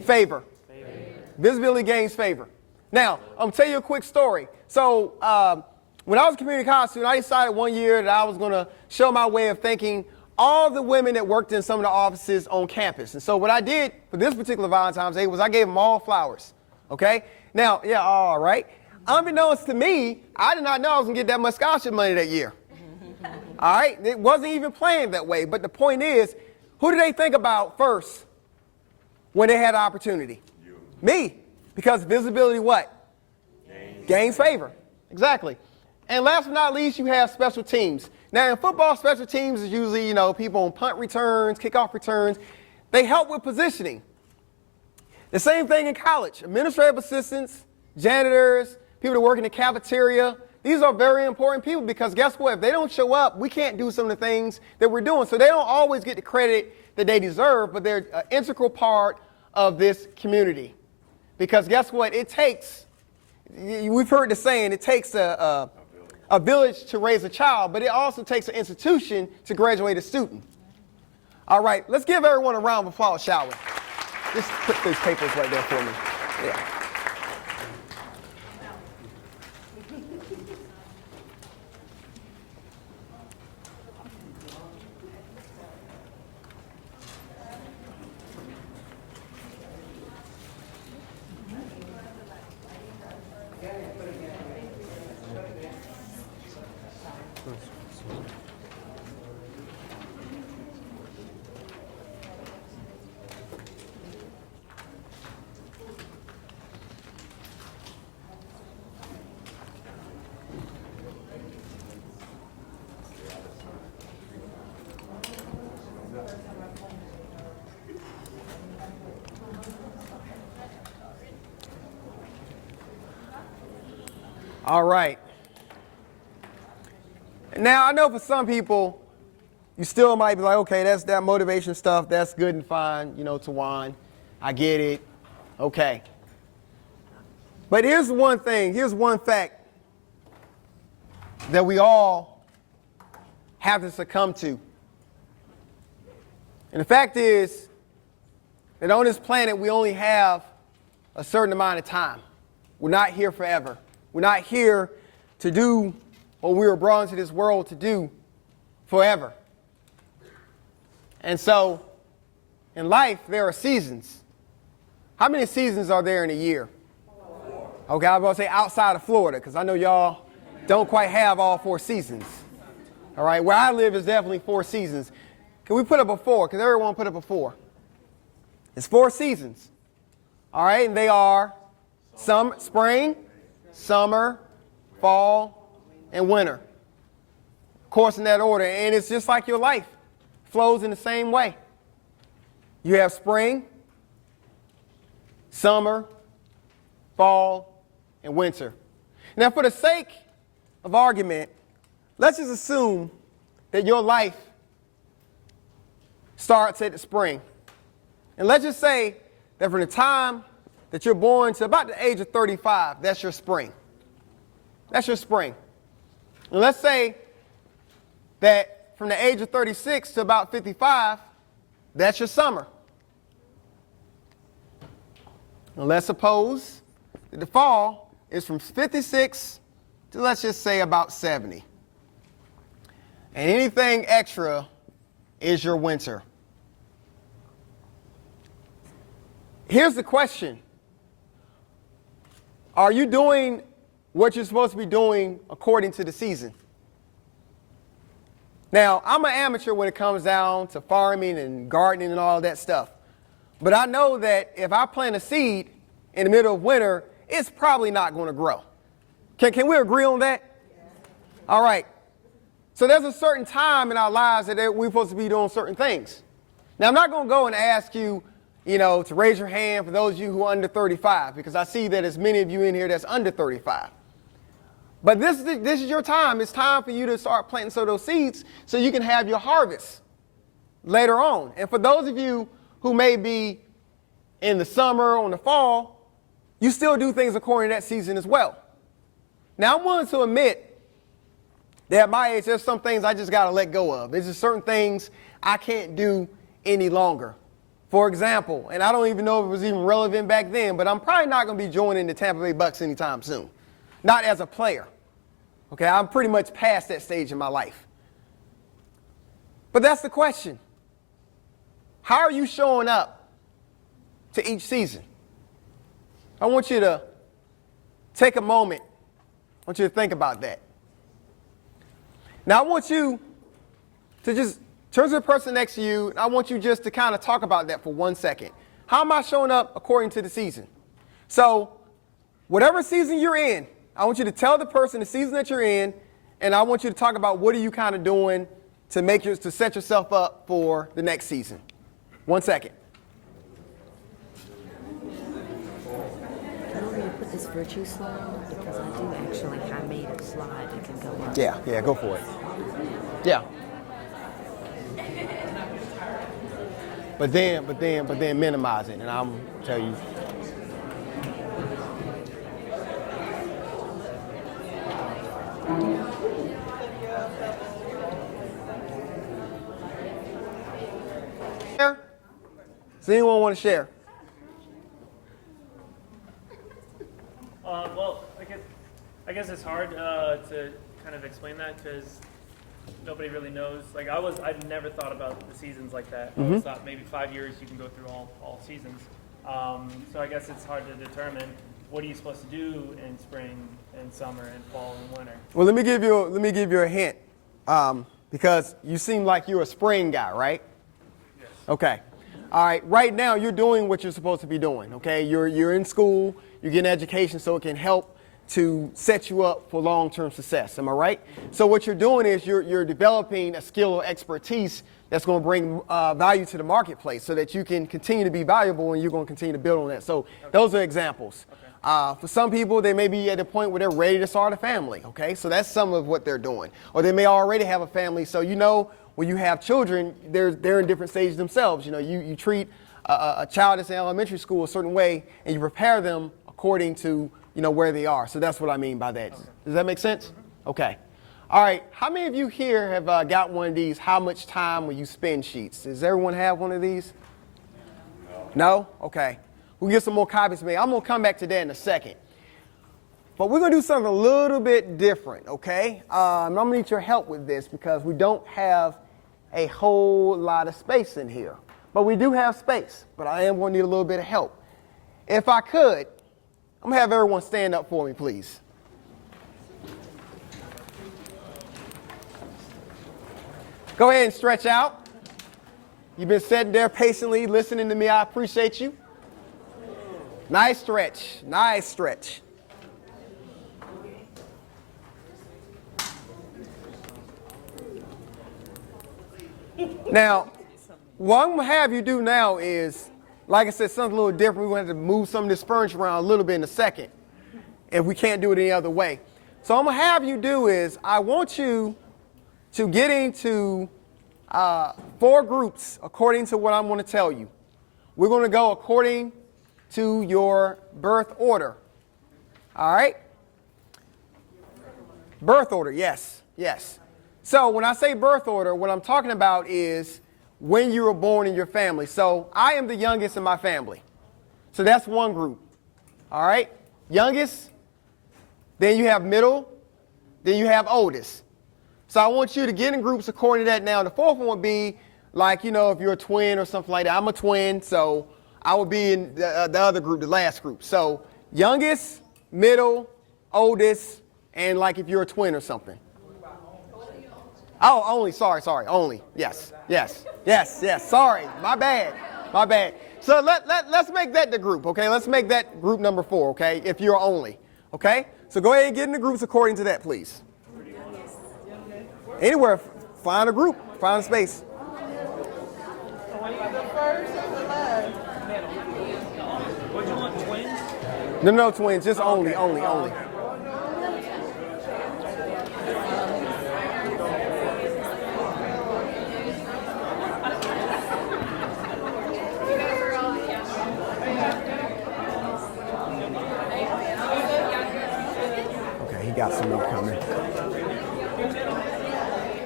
Favor. Visibility gains favor. Now, I'm going to tell you a quick story. So when I was a community college student, I decided one year that I was going to show my way of thinking all the women that worked in some of the offices on campus. And so what I did for this particular Valentine's Day was I gave them all flowers. Okay? Now, yeah, all right. Unbeknownst to me, I did not know I was going to get that much scholarship money that year. All right? It wasn't even planned that way. But the point is, who did they think about first when they had an opportunity? You. Me. Because visibility what? Gains favor. Exactly. And last but not least, you have special teams. Now, in football, special teams is usually, people on punt returns, kickoff returns. They help with positioning. The same thing in college. Administrative assistants, janitors, people that work in the cafeteria. These are very important people because guess what? If they don't show up, we can't do some of the things that we're doing. So they don't always get the credit that they deserve, but they're an integral part of this community. Because guess what? It takes, we've heard the saying, it takes a village to raise a child, but it also takes an institution to graduate a student. All right, let's give everyone a round of applause, shall we? Just put these papers right there for me. Yeah. All right. Now, I know for some people, you still might be like, okay, that's that motivation stuff. That's good and fine, you know, Tawan. I get it. Okay. But here's one thing. Here's one fact that we all have to succumb to. And the fact is that on this planet, we only have a certain amount of time. We're not here forever. We're not here to do what we were brought into this world to do forever. And so, in life, there are seasons. How many seasons are there in a year? Okay, I was going to say outside of Florida, because I know y'all don't quite have all 4 seasons. All right, where I live is definitely 4 seasons. Can we put up a 4? Because everyone put up a 4. It's 4 seasons. All right, and they are spring, summer, fall, and winter. Of course, in that order. And it's just like your life. It flows in the same way. You have spring, summer, fall, and winter. Now, for the sake of argument, let's just assume that your life starts at the spring. And let's just say that from the time that you're born to about the age of 35, that's your spring. That's your spring. And let's say that from the age of 36 to about 55, that's your summer. And let's suppose that the fall is from 56 to, let's just say, about 70. And anything extra is your winter. Here's the question. Are you doing what you're supposed to be doing according to the season? Now, I'm an amateur when it comes down to farming and gardening and all that stuff. But I know that if I plant a seed in the middle of winter, it's probably not going to grow. Can we agree on that? All right. So there's a certain time in our lives that we're supposed to be doing certain things. Now, I'm not going to go and ask you, to raise your hand for those of you who are under 35, because I see that there's many of you in here that's under 35. But this is your time. It's time for you to start planting some of those seeds so you can have your harvest later on. And for those of you who may be in the summer or in the fall, you still do things according to that season as well. Now, I'm willing to admit that at my age, there's some things I just got to let go of. There's just certain things I can't do any longer. For example, and I don't even know if it was even relevant back then, but I'm probably not going to be joining the Tampa Bay Bucks anytime soon. Not as a player. Okay, I'm pretty much past that stage in my life. But that's the question. How are you showing up to each season? I want you to take a moment. I want you to think about that. Now, I want you to just turn to the person next to you, and I want you just to kind of talk about that for 1 second. How am I showing up according to the season? So, whatever season you're in, I want you to tell the person the season that you're in, and I want you to talk about what are you kind of doing to set yourself up for the next season. 1 second. You want me to put this virtue slide? Because I do actually, I made a slide that can go up. Yeah, go for it. Yeah. But then minimize it, and I'm tell you. Does anyone want to share? Well, I guess it's hard to kind of explain that because nobody really knows. Like I'd never thought about the seasons like that. I always thought maybe 5 years you can go through all seasons. So I guess it's hard to determine what are you supposed to do in spring and summer and fall and winter. Well, let me give you a hint, because you seem like you're a spring guy, right? Yes. Okay. All right. Right now, you're doing what you're supposed to be doing. Okay. You're in school. You're getting education, so it can help to set you up for long-term success. Am I right? So what you're doing is you're developing a skill or expertise that's going to bring value to the marketplace, so that you can continue to be valuable and you're going to continue to build on that. So those are examples. Okay. For some people, they may be at a point where they're ready to start a family. Okay, so that's some of what they're doing. Or they may already have a family, so when you have children, they're in different stages themselves. You know, you treat a child that's in elementary school a certain way, and you prepare them according to, you know, where they are. So that's what I mean by that. Does that make sense? Okay. All right. How many of you here have got one of these how much time will you spend sheets? Does everyone have one of these? No? Okay. We'll get some more copies made. I'm going to come back to that in a second. But we're going to do something a little bit different, okay? I'm going to need your help with this because we don't have a whole lot of space in here. But we do have space, but I am going to need a little bit of help. If I could, I'm going to have everyone stand up for me, please. Go ahead and stretch out. You've been sitting there patiently listening to me. I appreciate you. Nice stretch. Nice stretch. Now, what I'm going to have you do now is, like I said, something a little different. We're going to have to move some of this furniture around a little bit in a second if we can't do it any other way. So what I'm going to have you do is I want you to get into 4 groups according to what I'm going to tell you. We're going to go according to your birth order. All right? Birth order, yes, yes. So when I say birth order, what I'm talking about is when you were born in your family. So I am the youngest in my family. So that's one group. All right? Youngest, then you have middle, then you have oldest. So I want you to get in groups according to that. Now, the fourth one would be like, you know, if you're a twin or something like that. I'm a twin, so I would be in the other group, the last group. So youngest, middle, oldest, and like if you're a twin or something. Oh, only, sorry, only. Yes. Sorry, my bad. So let's make that the group, okay? Let's make that group number 4, okay, if you're only, okay? So go ahead and get in the groups according to that, please. Anywhere, find a group, find a space. The first or the last? What do you want, twins? No, twins, just only. Okay, he got some more coming.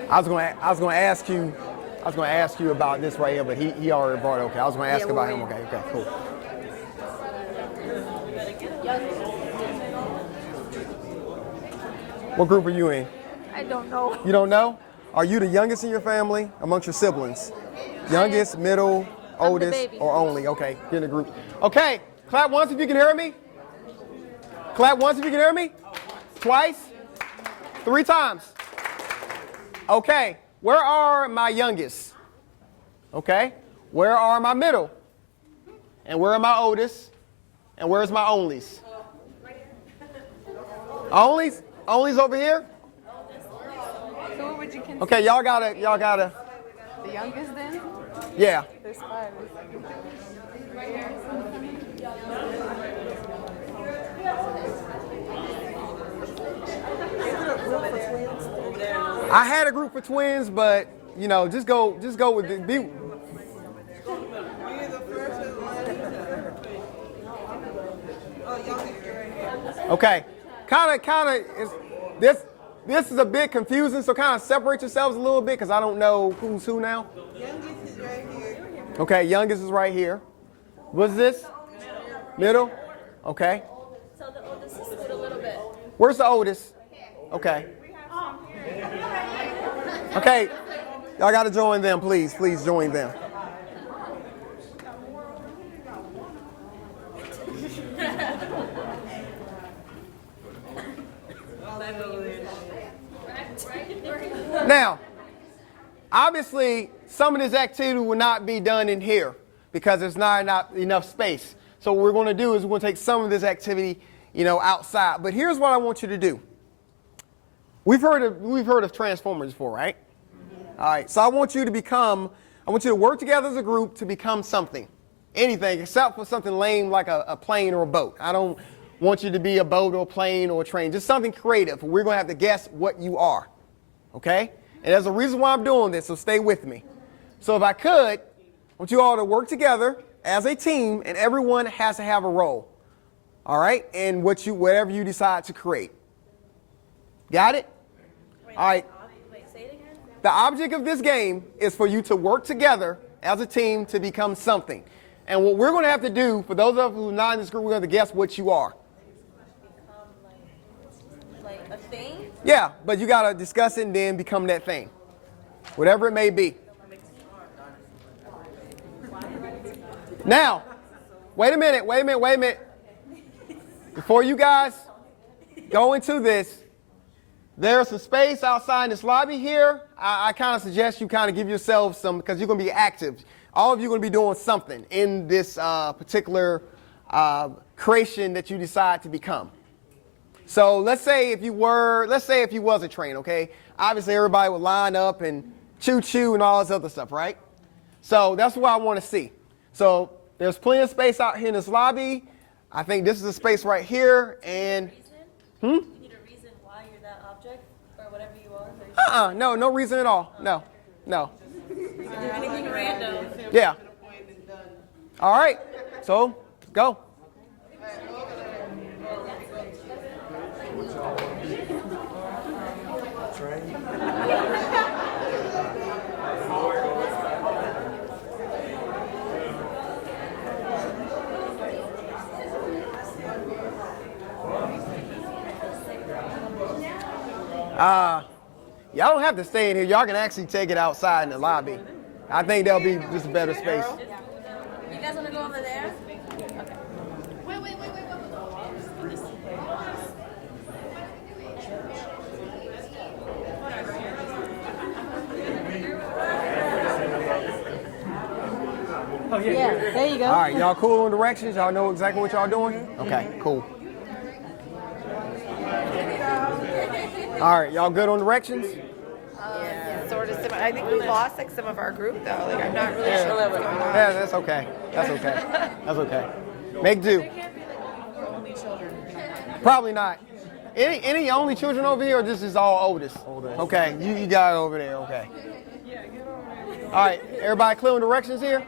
I was going to ask you about this right here, but he already brought it. Okay, I was going to ask about him. Okay, cool. What group are you in? I don't know. You don't know? Are you the youngest in your family amongst your siblings? Youngest, middle, oldest, or only? Okay, get in the group. Okay, clap once if you can hear me. Clap once if you can hear me. Twice. 3 times. Okay, where are my youngest? Okay, where are my middle? And where are my oldest? And where's my onlys? Onlys? Onlys over here? So what would you consider Okay, y'all gotta. the youngest then? Yeah. There's 5. I had a group for twins, but you know, just go with the. You're the first or the last? Oh, youngest right here. Okay, kind of. This is a bit confusing, so kind of separate yourselves a little bit because I don't know who's who now. Youngest is right here. Okay, youngest is right here. What's this? Middle. Okay. So the oldest is a little bit. Where's the oldest? Okay. Okay, y'all got to join them, please. Please join them. Now, obviously, some of this activity will not be done in here because there's not enough space. So what we're going to do is we're going to take some of this activity, you know, outside. But here's what I want you to do. We've heard of Transformers before, right? All right. So I want you to work together as a group to become something, anything except for something lame like a plane or a boat. I don't want you to be a boat or a plane or a train, just something creative. We're going to have to guess what you are. Okay? And there's a reason why I'm doing this, so stay with me. So if I could, I want you all to work together as a team, and everyone has to have a role. All right? And whatever you decide to create. Got it? All right. Wait, say it again. The object of this game is for you to work together as a team to become something. And what we're going to have to do, for those of you who are not in this group, we're going to guess what you are. Become like a thing. Yeah, but you got to discuss it and then become that thing. Whatever it may be. Now, wait a minute. Before you guys go into this, there's some space outside this lobby here. I kind of suggest you kind of give yourselves some, because you're going to be active. All of you are going to be doing something in this particular creation that you decide to become. So let's say if you was a train, okay? Obviously everybody would line up and choo-choo and all this other stuff, right? So that's what I want to see. So there's plenty of space out here in this lobby. I think this is a space right here, and You need a reason why you're that object or whatever you are. no reason at all. No. Anything random. Yeah. All right. So go. Y'all don't have to stay in here. Y'all can actually take it outside in the lobby. I think there'll be just a better space. You guys want to go over there? Wait. Oh, yeah. Yeah, there you go. All right, y'all cool on directions? Y'all know exactly what y'all doing? Okay, cool. All right, y'all good on directions? Yeah, sort of similar. I think we lost like some of our group though. Like I'm not really sure what's going on. Yeah, that's okay. That's okay. Make do. Probably not. Any only children over here, or this is all oldest? Okay, you got it over there, okay. All right, everybody clear on directions here?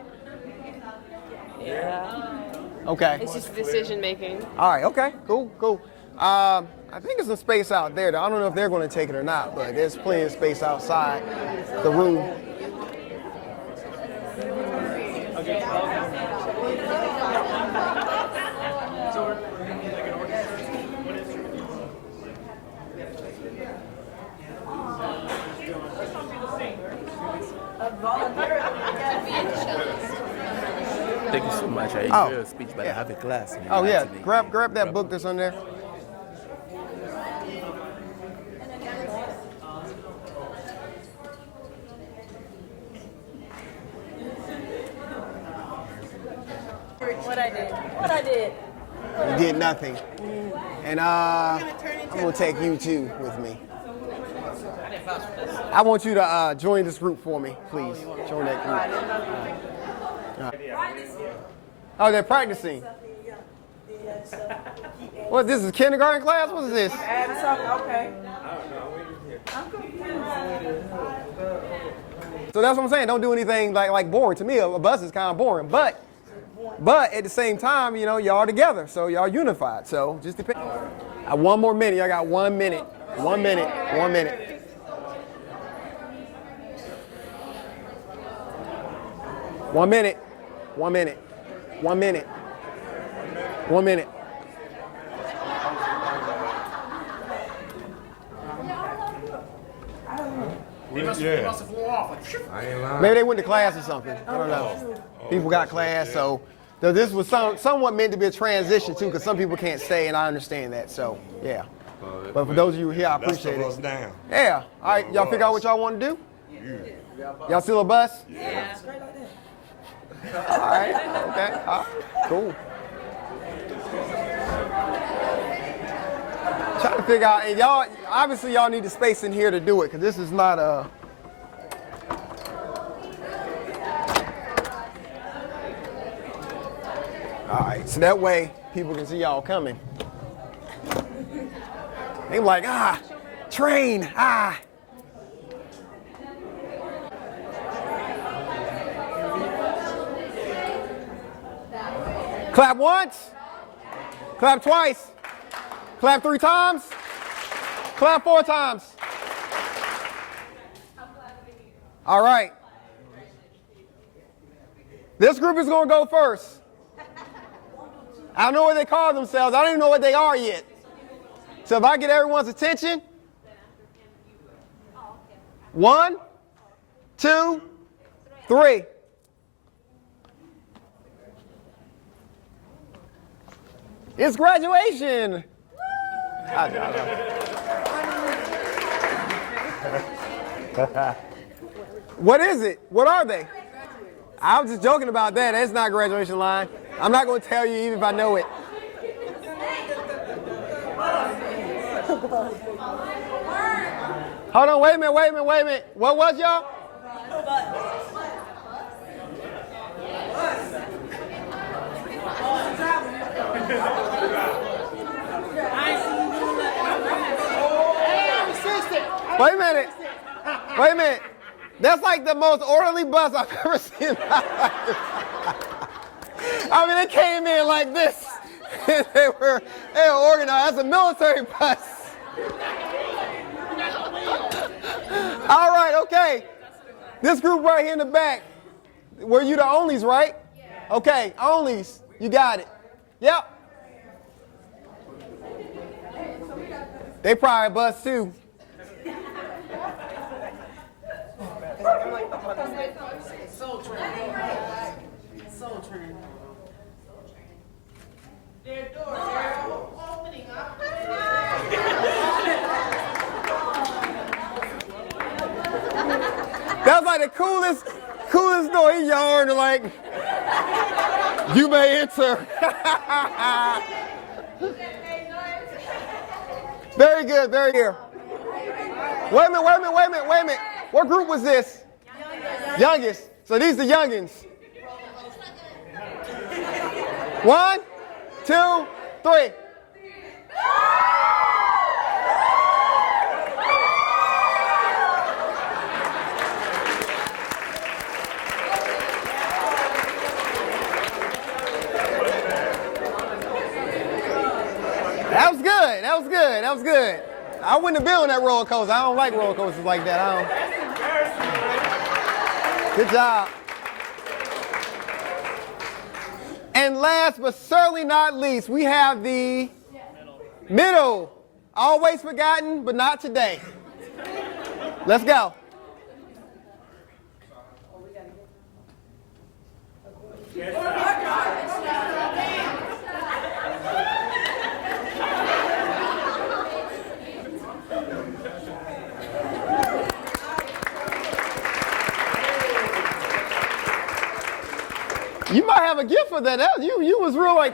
Yeah. Okay. It's just decision making. All right, okay, cool. I think there's a space out there. I don't know if they're going to take it or not, but there's plenty of space outside the room. Thank you so much. I enjoy your speech, but I have a class. Oh yeah, grab that book that's on there. What I did. You did nothing. And I'm gonna take you too with me. I want you to join this group for me, please. Join that group. Oh, they're practicing. What, this is kindergarten class? What is this? Okay. So that's what I'm saying. Don't do anything like boring. To me, a bus is kind of boring. But at the same time, you know, y'all together. So y'all unified. So just depend. One more minute. Y'all got 1 minute. 1 minute. 1 minute. One minute. 1 minute. 1 minute. 1 minute. Maybe they went to class or something. I don't know. People got class, so this was somewhat meant to be a transition too, because some people can't stay, and I understand that. So yeah. But for those of you here, I appreciate it. Down. Yeah. All right, y'all figure out what y'all want to do? Y'all still a bus? Yeah. All right. Okay. All right. Cool. Trying to figure out, and y'all obviously y'all need the space in here to do it, because this is not a. All right, so that way people can see y'all coming. They like, train, Clap once. Clap twice. Clap 3 times. Clap 4 times. All right. This group is going to go first. I don't know what they call themselves. I don't even know what they are yet. So if I get everyone's attention, 1, 2, 3. It's graduation. What is it? What are they? I was just joking about that. That's not graduation line. I'm not going to tell you even if I know it. Hold on, wait a minute. What was y'all? Wait a minute. That's like the most orderly bus I've ever seen in my life. I mean, they came in like this. they were organized. That's a military bus. All right, okay. This group right here in the back, were you the onlys, right? Yeah. Okay, onlys. You got it. Yep. They probably a bus too. Soul Train. Their doors are opening up. That was like the coolest door. He yarned like, you may enter. Very good, very good. Wait a minute. What group was this? Youngest. So these are the youngins. 1, 2, 3. That was good. I wouldn't have been on that roller coaster. I don't like roller coasters like that. Good job. And last but certainly not least, we have the middle. Always forgotten, but not today. Let's go. You might have a gift for that. You was real like,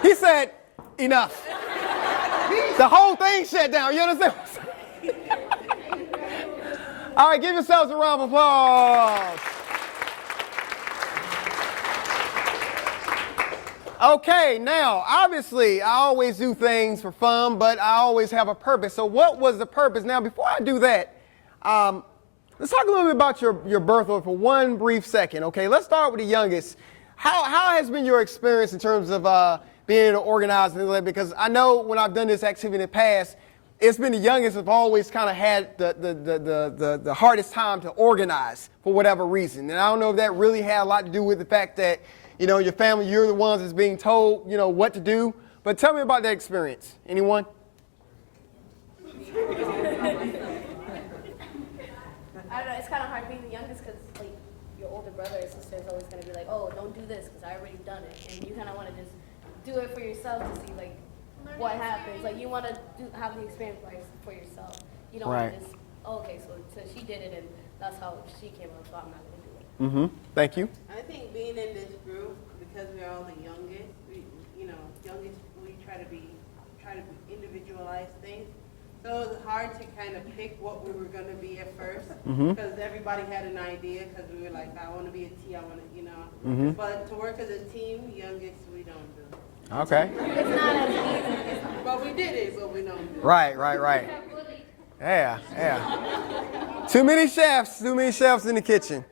he said, enough. The whole thing shut down. You understand what I'm saying? All right, give yourselves a round of applause. Okay, now, obviously, I always do things for fun, but I always have a purpose. So what was the purpose? Now, before I do that, let's talk a little bit about your birth order for one brief second, okay? Let's start with the youngest. How has been your experience in terms of being able to organize and things like that? Because I know when I've done this activity in the past, it's been the youngest have always kind of had the hardest time to organize for whatever reason. And I don't know if that really had a lot to do with the fact that, you know, your family, you're the ones that's being told, you know, what to do. But tell me about that experience. Anyone? I don't know, it's kind of hard being the youngest because, like, your older brother or sister is always going to be like, oh, don't do this because I already done it. And you kind of want to just do it for yourself to see, like, what happens. Like, you want to have the experience for yourself. You don't want to just, oh, okay, so she did it and that's how she came up, so I'm not going to do it. Mm-hmm. Thank you. I think being in this group, because we're all the youngest, we try to individualize things. So it was hard to kind of pick what we were going to be at first, because everybody had an idea, because we were like, I want to be a T, I want to, you know. But to work as a team, youngest, we don't do. Okay. It's not as easy. But we did it, but we don't do. Right. Yeah. Too many chefs in the kitchen.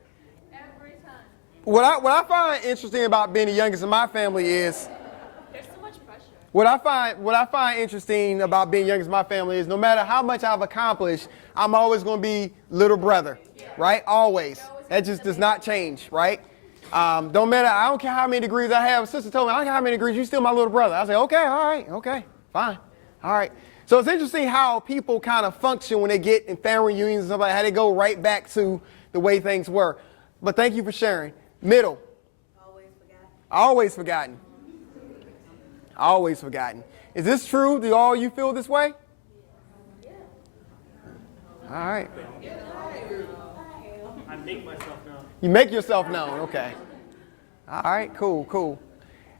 Every time. what I find interesting about being the youngest in my family is There's so much pressure. what I find interesting about being youngest in my family is no matter how much I've accomplished, I'm always going to be little brother, right? Always. That just does not change, right? Don't matter. I don't care how many degrees I have. A sister told me, I don't care how many degrees. You're still my little brother. I say, okay, all right, okay, fine, all right. So it's interesting how people kind of function when they get in family reunions and stuff like that, how they go right back to the way things were. But thank you for sharing. Middle. Always forgotten. Always forgotten. Is this true? Do all you feel this way? All right. I make myself known. You make yourself known. Okay. All right. Cool. Cool.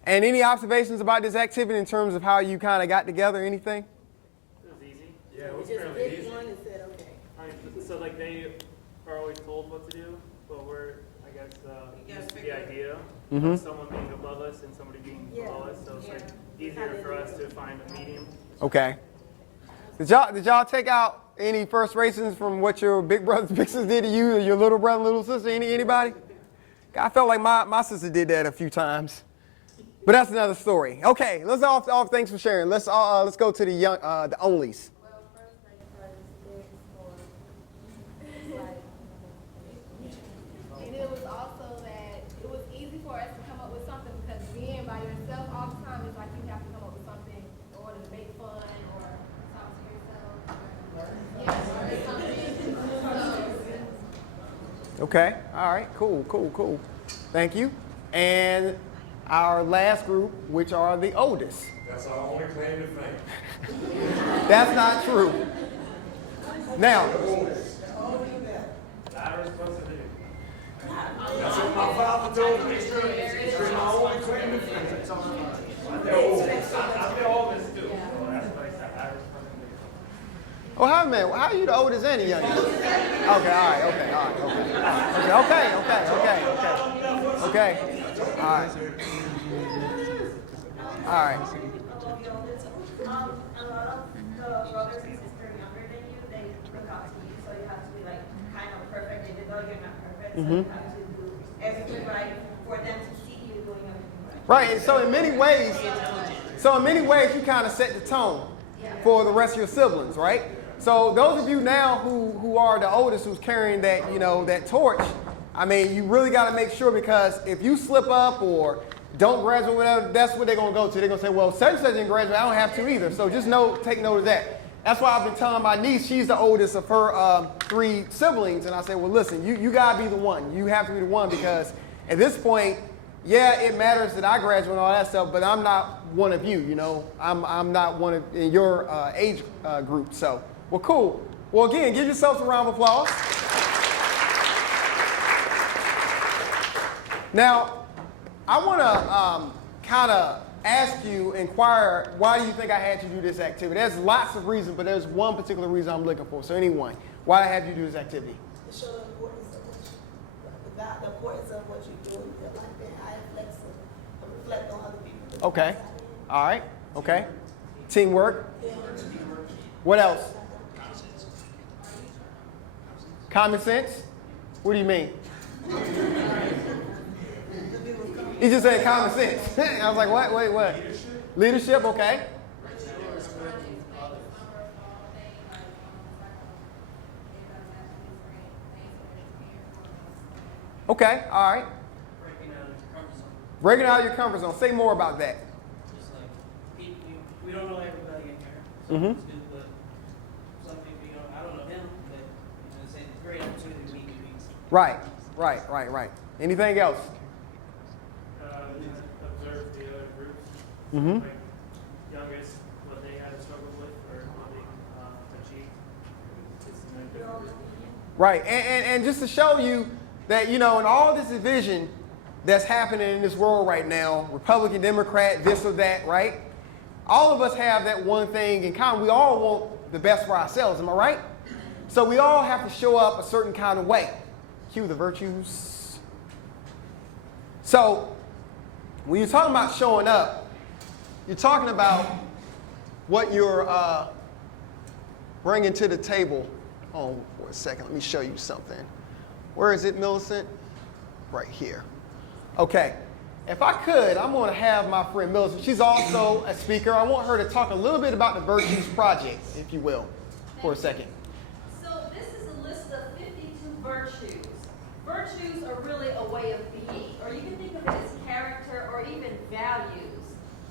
And any observations about this activity in terms of how you kind of got together? Anything? It was easy. Yeah, it was fairly easy. So like they are always told what to do, but we're, I guess, used to the idea of someone being above us and somebody being below us. So it's like easier for us to find a medium. Okay. Did y'all take out any frustrations from what your big brothers, big sisters did to you, or your little brother, little sister? Anybody? I felt like my sister did that a few times, but that's another story. Okay, let's off. Thanks for sharing. Let's go to the onlys. Well, first thing first, there's and it was also that it was easy for us to come up with something because being by yourself all the time is like you have to come up with something in order to make fun or talk to yourself. Okay. All right. Cool. Thank you. And our last group, which are the oldest. That's our only claim to fame. That's not true. Now, That's what my father told me. It's my only claim to fame. I'm the oldest too. So that's what I said. I was fucking oh, how are you the oldest and the youngest? Okay. All right. Okay. All right. A lot of the brothers and sisters younger than you, they look up to you, so you have to be like kind of perfect, even though you're not perfect. So you have to do everything right for them to see you doing everything right. Right. And so in many ways, you kind of set the tone for the rest of your siblings, right? So those of you now who are the oldest, who's carrying that that torch, I mean, you really got to make sure, because if you slip up or don't graduate, whatever, that's what they're going to go to. They're going to say, well, such and such didn't graduate, I don't have to either. So just take note of that. That's why I've been telling my niece, she's the oldest of her 3 siblings, and I say, well, listen, you got to be the one. You have to be the one, because at this point, yeah, it matters that I graduate and all that stuff, but I'm not one of you, I'm not one of in your age group. So, well, cool. Well, again, give yourselves a round of applause. Now, I want to kind of inquire, why do you think I had you do this activity? There's lots of reasons, but there's one particular reason I'm looking for. So anyone, why did I have you do this activity? To show the importance of the importance of what you do in your life, and how it reflect on other people. Okay. All right. Okay. Teamwork. What else? Common sense? What do you mean? He just said common sense. I was like, what? Wait, what? Leadership, okay. Okay, all right. Breaking out of your comfort zone. Say more about that. Just like, we don't know everybody in here. Mm-hmm. It's good, but some people, I don't know him, but it's a great opportunity to meet new people. Right. Anything else? observe the other groups. Mm-hmm. Like youngest, what they had to struggle with or what they achieved. It's a different group. Right, and just to show you that, in all this division that's happening in this world right now, Republican, Democrat, this or that, right? All of us have that one thing in common. We all want the best for ourselves, am I right? So we all have to show up a certain kind of way. Cue the virtues. So when you're talking about showing up, you're talking about what you're bringing to the table. Hold on for a second. Let me show you something. Where is it, Millicent? Right here. Okay. If I could, I'm going to have my friend Millicent. She's also a speaker. I want her to talk a little bit about the Virtues Project, if you will, for a second. So this is a list of 52 virtues. Virtues are really a way of being, or you can think of it as character or even values.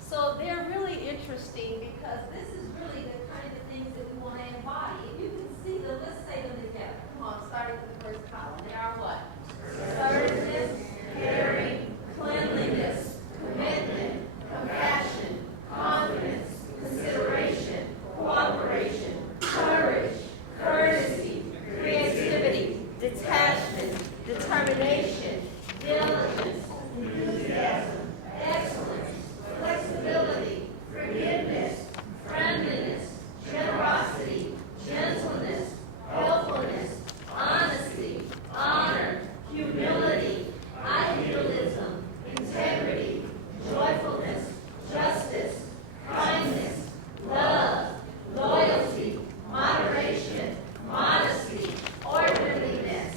So they're really interesting because this is really the kind of things that we want to embody. If you can see them, let's say them together. Come on, starting with the first column. They are what? Assertiveness, caring, cleanliness, commitment, compassion, confidence, consideration, cooperation, courage, courtesy, creativity, detachment, determination, diligence, enthusiasm, excellence, flexibility, forgiveness, friendliness, generosity, gentleness, helpfulness, honesty, honor, humility, idealism, integrity, joyfulness, justice, kindness, love, loyalty, moderation, modesty, orderliness,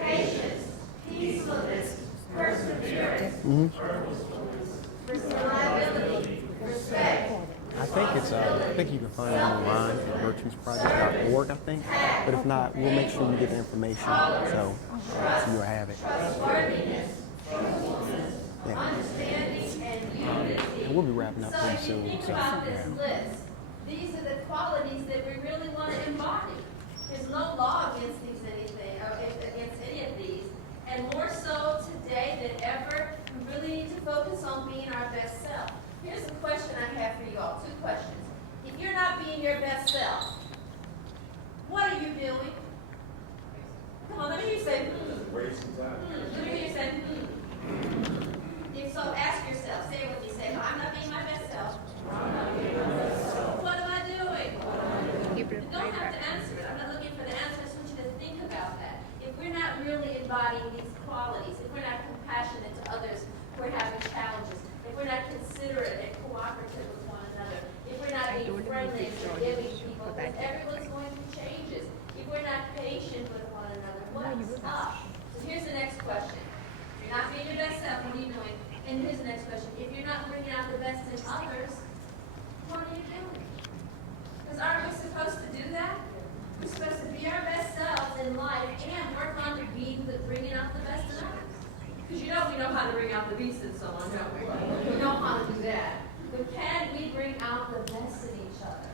patience, peacefulness, perseverance, reliability, respect. I think you can find it online at virtuesproject.org, I think. But if not, we'll make sure you get the information so you'll have it. Trustworthiness, Yeah. understanding, and unity. And we'll be wrapping up So pretty if you soon. think So, about this yeah. list, these are the qualities that we really want to embody. There's no law against against any of these. And more so today than ever, we really need to focus on being our best self. Here's a question I have for you all, 2 questions. If you're not being your best self, what are you doing? Come on, let me hear you say, Wasting time. Let me hear you say, If so, ask yourself, say it with me, say, I'm not being my best self. What am I doing? You don't have to answer it. I'm not looking for the answer. I just want you to think about that. If we're not really embodying these qualities, if we're not compassionate to others who are having challenges, if we're not considerate and cooperative with one another, if we're not being friendly and forgiving people, because everyone's going through changes. If we're not patient with one another, what's up? So here's the next question. If you're not being your best self, what are you doing? And here's the next question. If you're not bringing out the best in others, what are you doing? Because aren't we supposed to do that? We're supposed to be our best selves in life and work on bringing out the best in others. Because we know how to bring out the beast and so on, don't we? We know how to do that. But can we bring out the best in each other?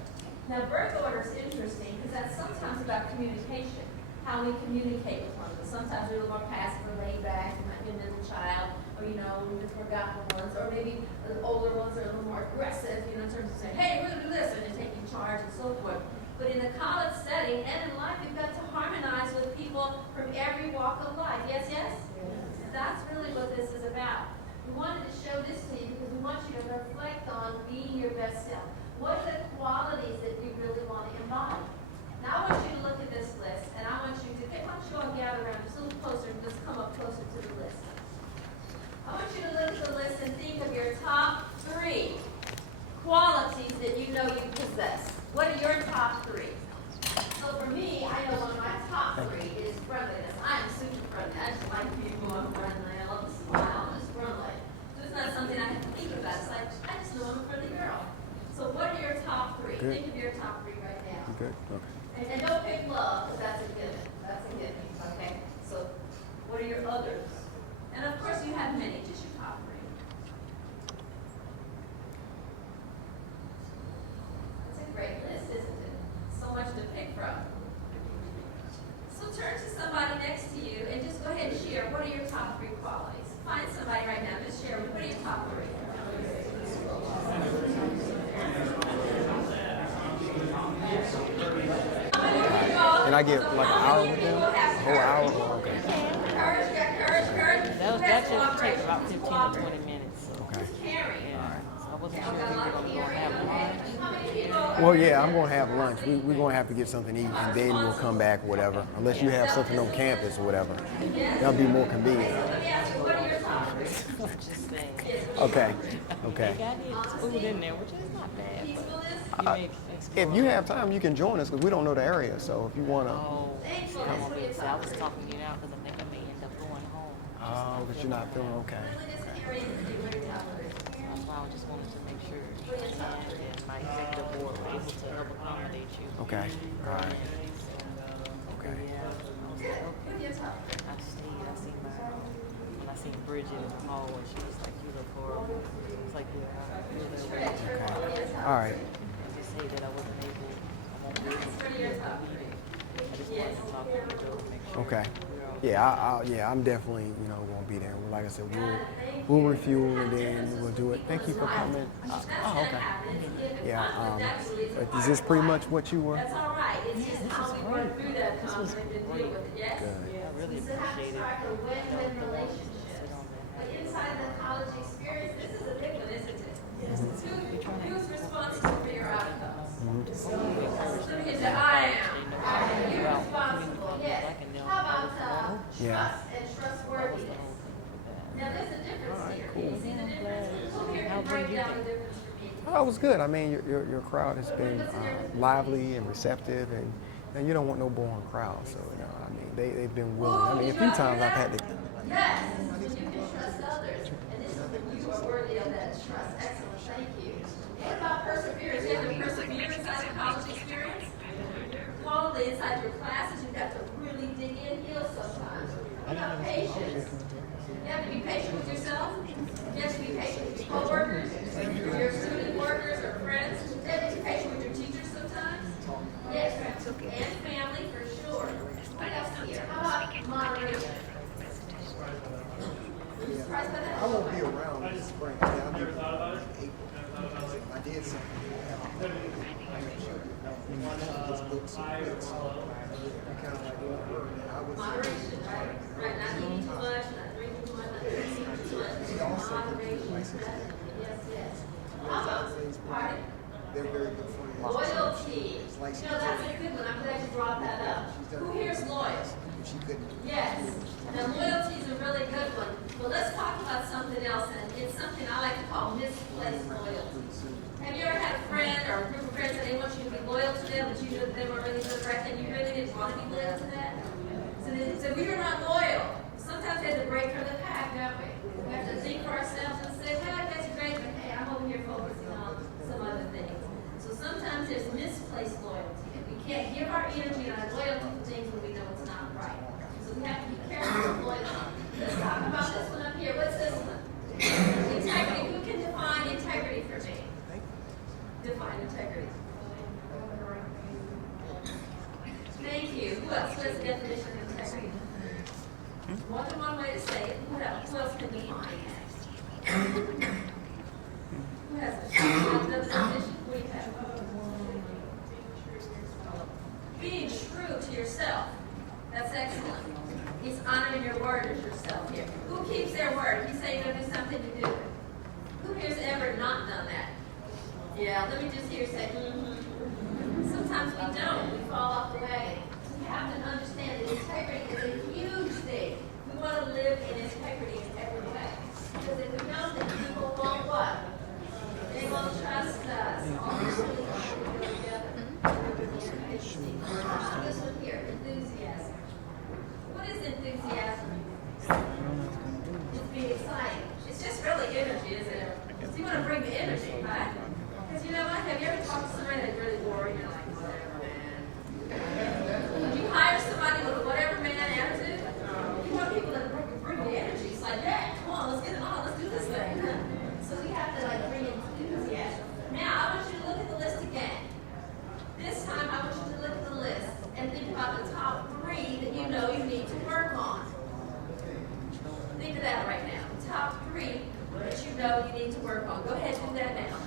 Now, birth order is interesting because that's sometimes about communication, how we communicate with one another. Sometimes we're a little more passive or laid back, you might be a middle child, or the forgotten ones, or maybe the older ones are a little more aggressive, in terms of saying, hey, we're going to do this, and then taking charge and so forth. But in a college setting and in life, you've got to harmonize with people from every walk of life. Yes, yes? That's really what this is about. We wanted to show this to you because we want you to reflect on being your best self. What are the qualities that you really want to embody? Now I want you to look at this list, and I want you to, why don't you all gather around just a little closer and just come up closer to the list. I want you to look at the list and think of your top 3 qualities that you know you possess. What are your top 3? So for me, I know one of my top 3 is friendliness. I am super friendly. I just like people. I'm friendly. I love to smile. I'm just friendly. So it's not something I have to think about. It's like, I just know I'm a friendly girl. So what are your top 3? Good. Think of your top 3 right now. Good. Okay. And don't pick love, because that's a given. That's a given, okay? So what are your others? And of course, you have many, just your top 3. It's a great list, isn't it? So much to pick from. So turn to somebody next to you and just go ahead and share. What are your top 3 qualities? Find somebody right now. Just share. What are your top 3? And I get like an hour with them? A whole hour? Oh, okay. That just takes about 15 to 20 minutes. Okay. Yeah. So I wasn't sure if we were going to have lunch. Well, yeah, I'm going to have lunch. We're going to have to get something to eat, and then we'll come back, whatever. Unless you have something on campus or whatever. That'll be more convenient. Just saying. Okay. Okay. They got food in there, which is not bad. But you may If you have time, you can join us because we don't know the area. So if you want to. Oh, come on, I was talking to you now because I think I may end up going home. Oh, but you're not feeling okay. Bridget in the hall and she was like, you look horrible. It's like, yeah, I feel that way. Okay. All right. And just say that I won't be able to be at the meeting. I just wanted to talk to you, Joe, to make sure. Okay. Yeah, I'm definitely, gonna be there. Like I said, we'll refuel and then we'll do it. Thank you for coming. Oh, okay. Yeah. But is this pretty much what you were? That's all right. It's just how we work through that conflict and deal with it. Yes? Yeah, I really appreciate it. Like a win-win relationship. But inside the college experience, this is a big one, isn't it? Yes. Who's responsible for your outcomes? Let me get that. I am. You're responsible. Yes. How about trust and trustworthiness? Now there's a difference here. You see the difference? Who here can break down the difference for me? Oh, it was good. I mean, your crowd has been lively and receptive, and you don't want no boring crowd. So, I mean, they've been willing. I mean, a few times I've had to. Yes, when you can trust others, and this is when you are worthy of that trust. Excellent, thank you. What about perseverance? You have to persevere inside the college experience? Quality inside your classes, you have to really dig in, heal sometimes. What about patience? You have to be patient with yourself. You have to be patient with your coworkers, your student workers or friends. You have to be patient with your teachers sometimes. Yes, and family for sure. What else here? How about moderation? Are you surprised by that? I won't be around this spring. I'll be around in April. If I did something, this book's kind of like I was. Moderation, right? Right, not eating too much, not drinking too much, not drinking too much. Moderation. Yes, yes. How about, pardon? They're very good friends. Loyalty. That's a good one. I'm glad you brought that up. Who here's loyal? She couldn't. Yes. Now, loyalty is a really good one. But let's talk about something else, and it's something I like to call misplaced loyalty. Have you ever had a friend or a group of friends that they want you to be loyal to them, but you knew that they were really good friends, and you really didn't want to be loyal to that? So we were not loyal. Sometimes we have to break from the pack, don't we? We have to think for ourselves and say, well, that's great, but hey, I'm over here focusing on some other things. So sometimes there's misplaced loyalty. And we can't give our energy and our loyalty to things when we know it's not right. So we have to be careful of loyalty. Let's talk about this one up here. What's this one? Integrity. Who can define integrity for me? Define integrity. Thank you. Who else? Who has a definition of integrity? More than one way to say it. Who else can define that? Who has a definition? What do you have? Being true to yourself. That's excellent. He's honoring your word as yourself here. Who keeps their word? If you say you're going to do something, you do it. Who here's ever not done that? Yeah, let me just hear you say, Sometimes we don't. We fall off the wagon. We have to understand that integrity is a huge thing. We want to live in integrity in every way. Because if we don't, then people won't what? They won't trust us. All this really has to go together. This one here, enthusiasm. What is enthusiasm? It's being excited. It's just really energy, isn't it? So you want to bring the energy, right? Because you know what? Have you ever talked to somebody that's really boring? You're like, whatever, man. Would you hire somebody with a whatever man attitude? You want people that bring the energy. It's like, yeah, come on, let's get it on. Let's do this thing. So we have to like bring enthusiasm. Now, I want you to look at the list again. This time, I want you to look at the list and think about the top 3 that you know you need to work on. Think of that right now. The top 3 that you know you need to work on. Go ahead and do that now.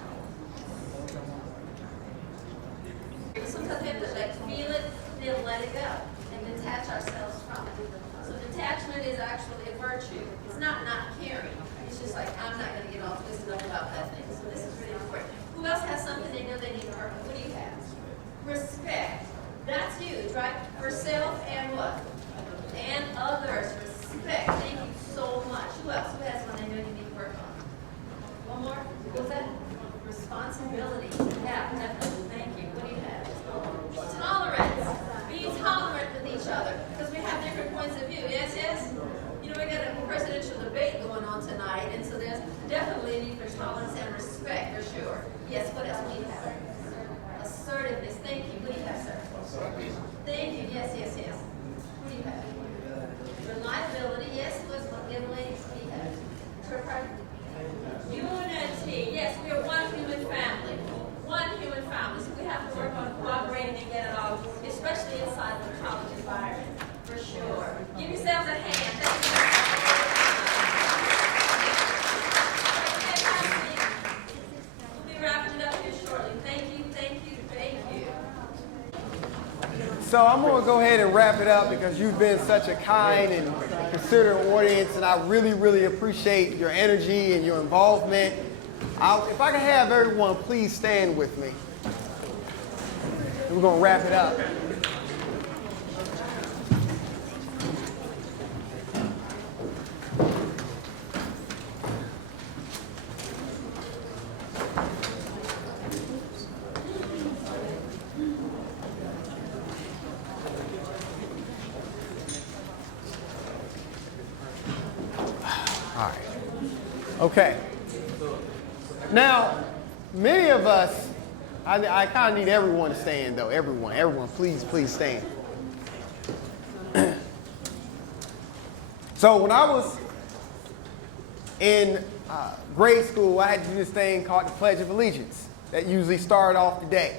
So I'm going to go ahead and wrap it up because you've been such a kind and considerate audience, and I really, really appreciate your energy and your involvement. If I can have everyone please stand with me. We're going to wrap it up. All right. Okay. Now, many of us, I kind of need everyone to stand, though. Everyone, please stand. So when I was in grade school, I had to do this thing called the Pledge of Allegiance that usually started off the day.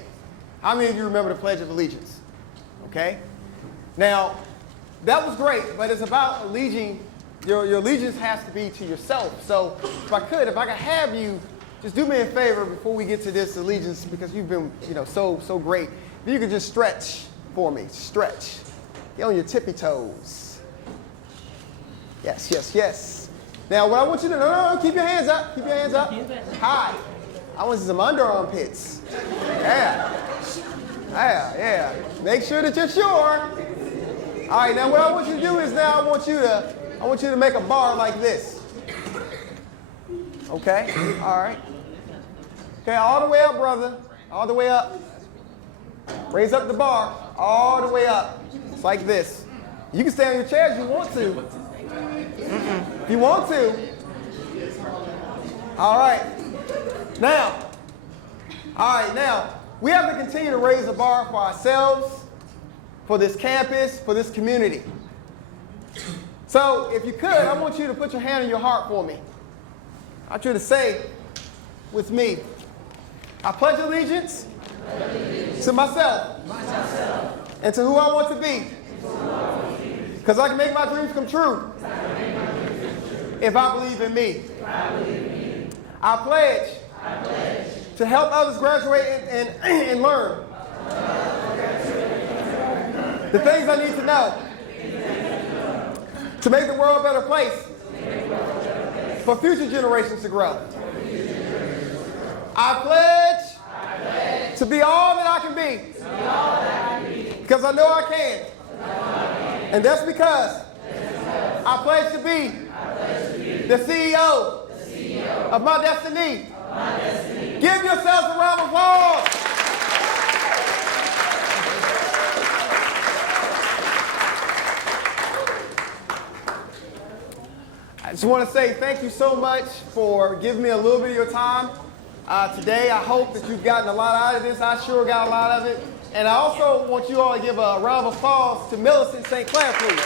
How many of you remember the Pledge of Allegiance? Okay. Now, that was great, but it's about allegiance. Your allegiance has to be to yourself. So if I could have you just do me a favor before we get to this allegiance, because you've been, so great. If you could just stretch for me, stretch. Get on your tippy toes. Yes. Now what I want you to no, keep your hands up. Keep your hands up. High. I want some underarm pits. Yeah. Make sure that you're sure. All right. Now what I want you to do is I want you to make a bar like this. Okay? All right. Okay, all the way up, brother. All the way up. Raise up the bar. All the way up. It's like this. You can stay on your chair if you want to. If you want to. All right. Now, we have to continue to raise the bar for ourselves, for this campus, for this community. So if you could, I want you to put your hand on your heart for me. I want you to say with me, I pledge allegiance to myself and to who I want to be, because I can make my dreams come true if I believe in me. I pledge to help others graduate and learn the things I need to know to make the world a better place for future generations to grow. I pledge to be all that I can be because I know I can. And that's because I pledge to be the CEO of my destiny. Give yourselves a round of applause. I just want to say thank you so much for giving me a little bit of your time today. I hope that you've gotten a lot out of this. I sure got a lot of it. And I also want you all to give a round of applause to Millicent St. Clair, please.